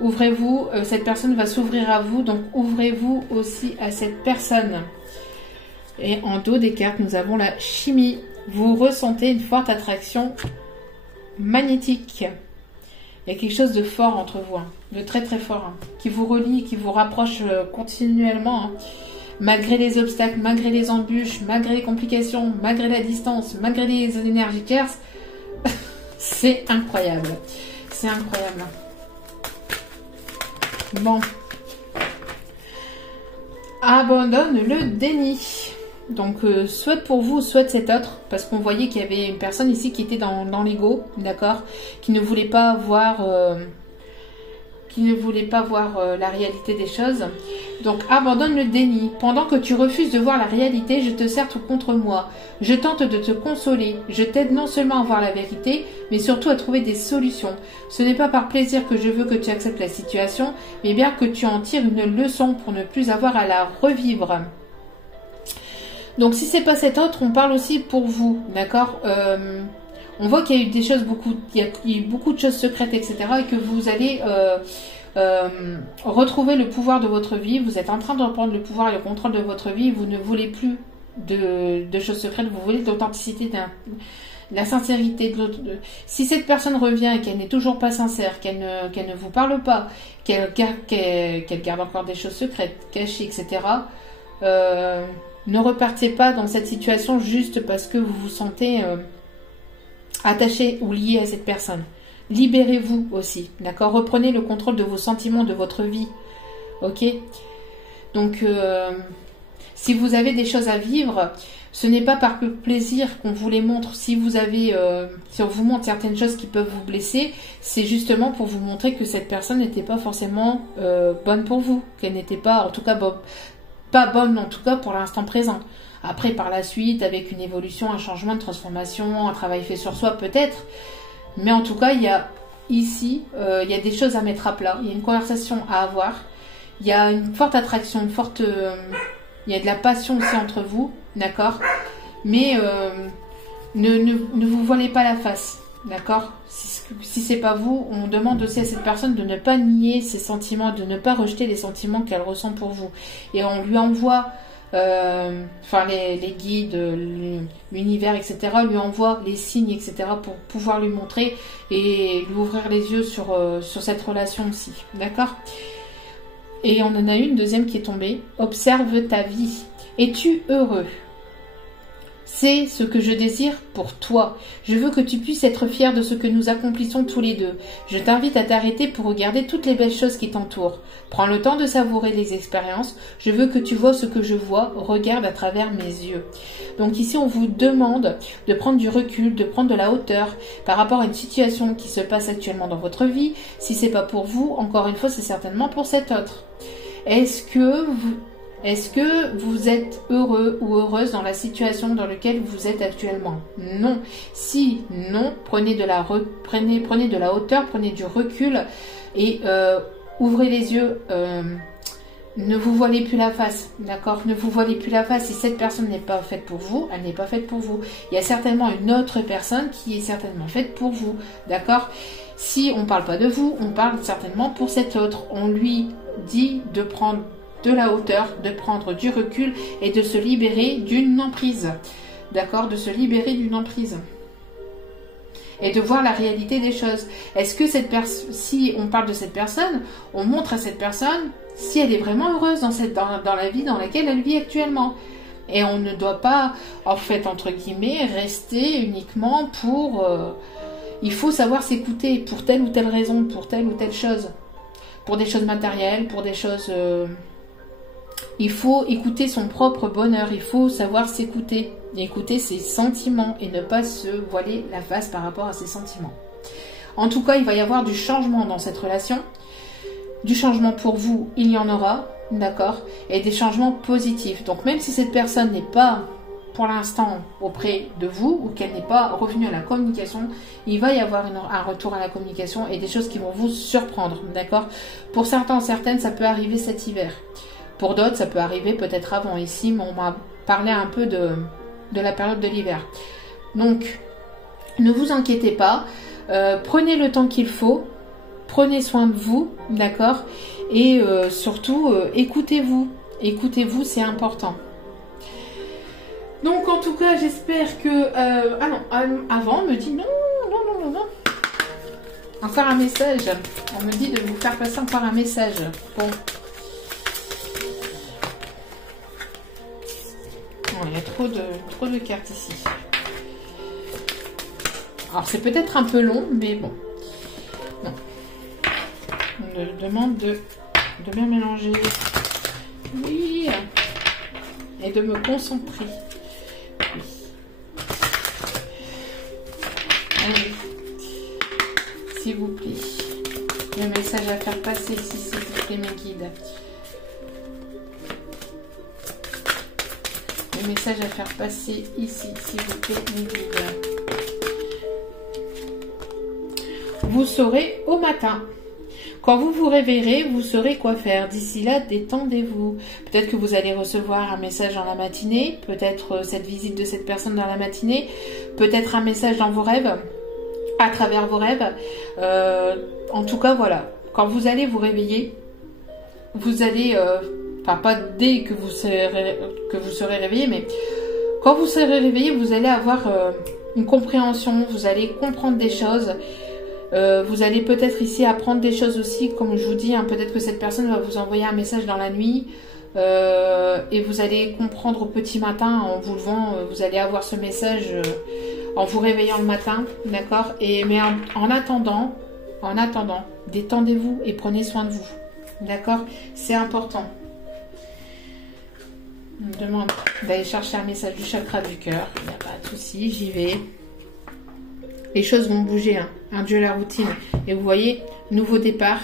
Ouvrez-vous. Cette personne va s'ouvrir à vous. Donc ouvrez-vous aussi à cette personne. Et en dos des cartes, nous avons la chimie. Vous ressentez une forte attraction magnétique. Il y a quelque chose de fort entre vous, hein, de très très fort, hein, qui vous relie, qui vous rapproche continuellement, hein, malgré les obstacles, malgré les embûches, malgré les complications, malgré la distance, malgré les énergies tierces. C'est incroyable. C'est incroyable. Bon. abandonne le déni. Donc, soit pour vous, soit cet autre, parce qu'on voyait qu'il y avait une personne ici qui était dans l'ego, d'accord, qui ne voulait pas voir, la réalité des choses. Donc, abandonne le déni. Pendant que tu refuses de voir la réalité, je te sers tout contre moi. Je tente de te consoler. Je t'aide non seulement à voir la vérité, mais surtout à trouver des solutions. Ce n'est pas par plaisir que je veux que tu acceptes la situation, mais bien que tu en tires une leçon pour ne plus avoir à la revivre. Donc, si c'est pas cet autre, on parle aussi pour vous, d'accord. On voit qu'il y a eu des choses, il y a eu beaucoup de choses secrètes, etc. Et que vous allez retrouver le pouvoir de votre vie. Vous êtes en train de reprendre le pouvoir et le contrôle de votre vie. Vous ne voulez plus de choses secrètes. Vous voulez de l'authenticité, de la sincérité. Si cette personne revient et qu'elle n'est toujours pas sincère, qu'elle ne vous parle pas, qu'elle garde encore des choses secrètes, cachées, etc., ne repartez pas dans cette situation juste parce que vous vous sentez attaché ou lié à cette personne. Libérez-vous aussi, d'accord? Reprenez le contrôle de vos sentiments, de votre vie, ok? Donc, si vous avez des choses à vivre, ce n'est pas par plaisir qu'on vous les montre. Si on vous montre certaines choses qui peuvent vous blesser, c'est justement pour vous montrer que cette personne n'était pas forcément bonne pour vous, qu'elle n'était pas, en tout cas, pas bonne en tout cas pour l'instant présent. Après, par la suite, avec une évolution, un changement, une transformation, un travail fait sur soi peut-être. Mais en tout cas, il y a ici, il y a des choses à mettre à plat. Il y a une conversation à avoir. Il y a une forte attraction, il y a de la passion aussi entre vous, d'accord? Mais ne vous voilez pas la face, d'accord? Si c'est pas vous, on demande aussi à cette personne de ne pas nier ses sentiments, de ne pas rejeter les sentiments qu'elle ressent pour vous. Et on lui envoie, les guides, l'univers, etc., lui envoie les signes, etc., pour pouvoir lui montrer et lui ouvrir les yeux sur cette relation aussi. D'accord? Et on en a une deuxième qui est tombée. Observe ta vie. Es-tu heureux? C'est ce que je désire pour toi. Je veux que tu puisses être fier de ce que nous accomplissons tous les deux. Je t'invite à t'arrêter pour regarder toutes les belles choses qui t'entourent. Prends le temps de savourer les expériences. Je veux que tu vois ce que je vois. Regarde à travers mes yeux. Donc ici, on vous demande de prendre du recul, de prendre de la hauteur par rapport à une situation qui se passe actuellement dans votre vie. Si c'est pas pour vous, encore une fois, c'est certainement pour cet autre. Est-ce que vous êtes heureux ou heureuse dans la situation dans laquelle vous êtes actuellement? Non. Si non, prenez de la hauteur, prenez du recul et ouvrez les yeux. Ne vous voilez plus la face, d'accord? Ne vous voilez plus la face. Si cette personne n'est pas faite pour vous, elle n'est pas faite pour vous. Il y a certainement une autre personne qui est certainement faite pour vous, d'accord? Si on ne parle pas de vous, on parle certainement pour cet autre. On lui dit de prendre de la hauteur, de prendre du recul et de se libérer d'une emprise. D'accord? De se libérer d'une emprise. Et de voir la réalité des choses. Est-ce que si on parle de cette personne, on montre à cette personne si elle est vraiment heureuse dans la vie dans laquelle elle vit actuellement. Et on ne doit pas, en fait, entre guillemets, rester uniquement pour... il faut savoir s'écouter pour telle ou telle raison, pour telle ou telle chose. Pour des choses matérielles, pour des choses... Il faut écouter son propre bonheur, il faut savoir s'écouter, écouter ses sentiments et ne pas se voiler la face par rapport à ses sentiments. En tout cas, il va y avoir du changement dans cette relation. Du changement pour vous, il y en aura, d'accord? Et des changements positifs. Donc même si cette personne n'est pas pour l'instant auprès de vous ou qu'elle n'est pas revenue à la communication, il va y avoir un retour à la communication et des choses qui vont vous surprendre, d'accord? Pour certains, certaines, ça peut arriver cet hiver. Pour d'autres, ça peut arriver peut-être avant. Ici, on m'a parlé un peu de la période de l'hiver. Donc, ne vous inquiétez pas. Prenez le temps qu'il faut. Prenez soin de vous, d'accord? Et surtout, écoutez-vous. Écoutez-vous, c'est important. Donc, en tout cas, j'espère que... ah non, avant, on me dit non. Encore un message. On me dit de vous faire passer encore un message. Bon. Il y a trop de cartes ici. Alors, c'est peut-être un peu long, mais bon. Non. On me demande de bien mélanger Oui. Et de me concentrer. Oui. Allez. S'il vous plaît. Le message à faire passer ici, s'il vous plaît, mes guides. Le message à faire passer ici, s'il vous plaît, mes guides. Vous saurez au matin. Quand vous vous réveillerez, vous saurez quoi faire. D'ici là, détendez-vous. Peut-être que vous allez recevoir un message dans la matinée, peut-être cette visite de cette personne dans la matinée, peut-être un message dans vos rêves, à travers vos rêves. En tout cas, voilà. Quand vous allez vous réveiller, vous allez, enfin pas dès que vous serez réveillé, mais quand vous serez réveillé, vous allez avoir une compréhension, vous allez comprendre des choses. Vous allez peut-être ici apprendre des choses aussi, comme je vous dis, hein, peut-être que cette personne va vous envoyer un message dans la nuit et vous allez comprendre au petit matin en vous levant, vous allez avoir ce message en vous réveillant le matin, d'accord? Mais en attendant, détendez-vous et prenez soin de vous, d'accord? C'est important. On me demande d'aller chercher un message du chakra du cœur, il n'y a pas de souci, j'y vais. Les choses vont bouger, hein. Un dieu la routine. Et vous voyez, nouveau départ.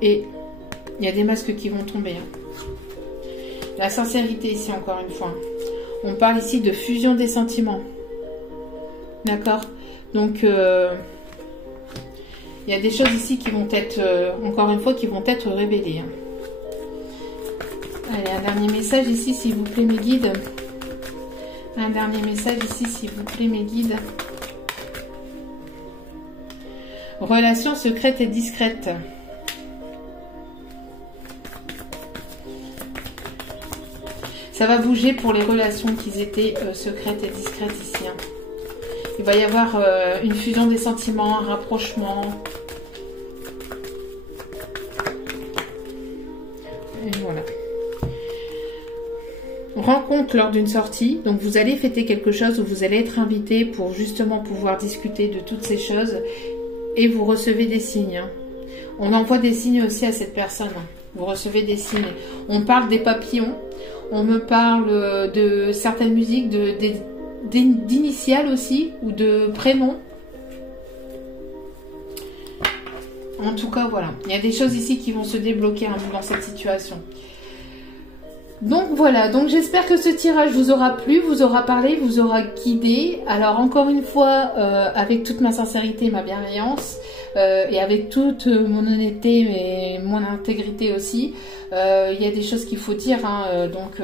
Et il y a des masques qui vont tomber. Hein. La sincérité ici, encore une fois. On parle ici de fusion des sentiments. D'accord? Donc, il y a des choses ici qui vont être, encore une fois, qui vont être révélées. Hein. Allez, un dernier message ici, s'il vous plaît, mes guides. Un dernier message ici, s'il vous plaît, mes guides. Relation secrète et discrète. Ça va bouger pour les relations qui étaient secrètes et discrètes ici. Hein. Il va y avoir une fusion des sentiments, un rapprochement. Et voilà. Rencontre lors d'une sortie. Donc vous allez fêter quelque chose où vous allez être invité pour justement pouvoir discuter de toutes ces choses. Et vous recevez des signes. Hein. On envoie des signes aussi à cette personne. Hein. Vous recevez des signes. On parle des papillons. On me parle de certaines musiques, d'initiales aussi, ou de prénoms. En tout cas, voilà. Il y a des choses ici qui vont se débloquer hein, dans cette situation. Donc voilà, donc j'espère que ce tirage vous aura plu, vous aura parlé, vous aura guidé. Alors encore une fois, avec toute ma sincérité et ma bienveillance, et avec toute mon honnêteté et mon intégrité aussi, il y a des choses qu'il faut dire, hein, donc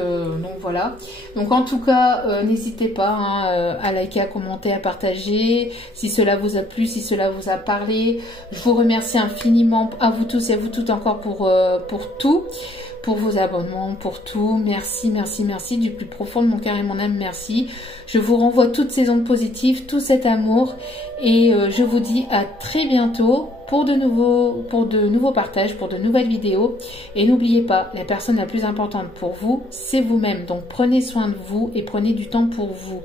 voilà. Donc en tout cas, n'hésitez pas hein, à liker, à commenter, à partager, si cela vous a plu, si cela vous a parlé. Je vous remercie infiniment à vous tous et à vous toutes encore pour tout. Pour vos abonnements, pour tout. Merci, merci, merci. Du plus profond de mon cœur et mon âme, merci. Je vous renvoie toutes ces ondes positives, tout cet amour. Et je vous dis à très bientôt pour de nouveaux partages, pour de nouvelles vidéos. Et n'oubliez pas, la personne la plus importante pour vous, c'est vous-même. Donc prenez soin de vous et prenez du temps pour vous.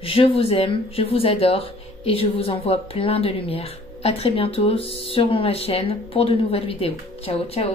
Je vous aime, je vous adore et je vous envoie plein de lumière. À très bientôt sur ma chaîne pour de nouvelles vidéos. Ciao, ciao.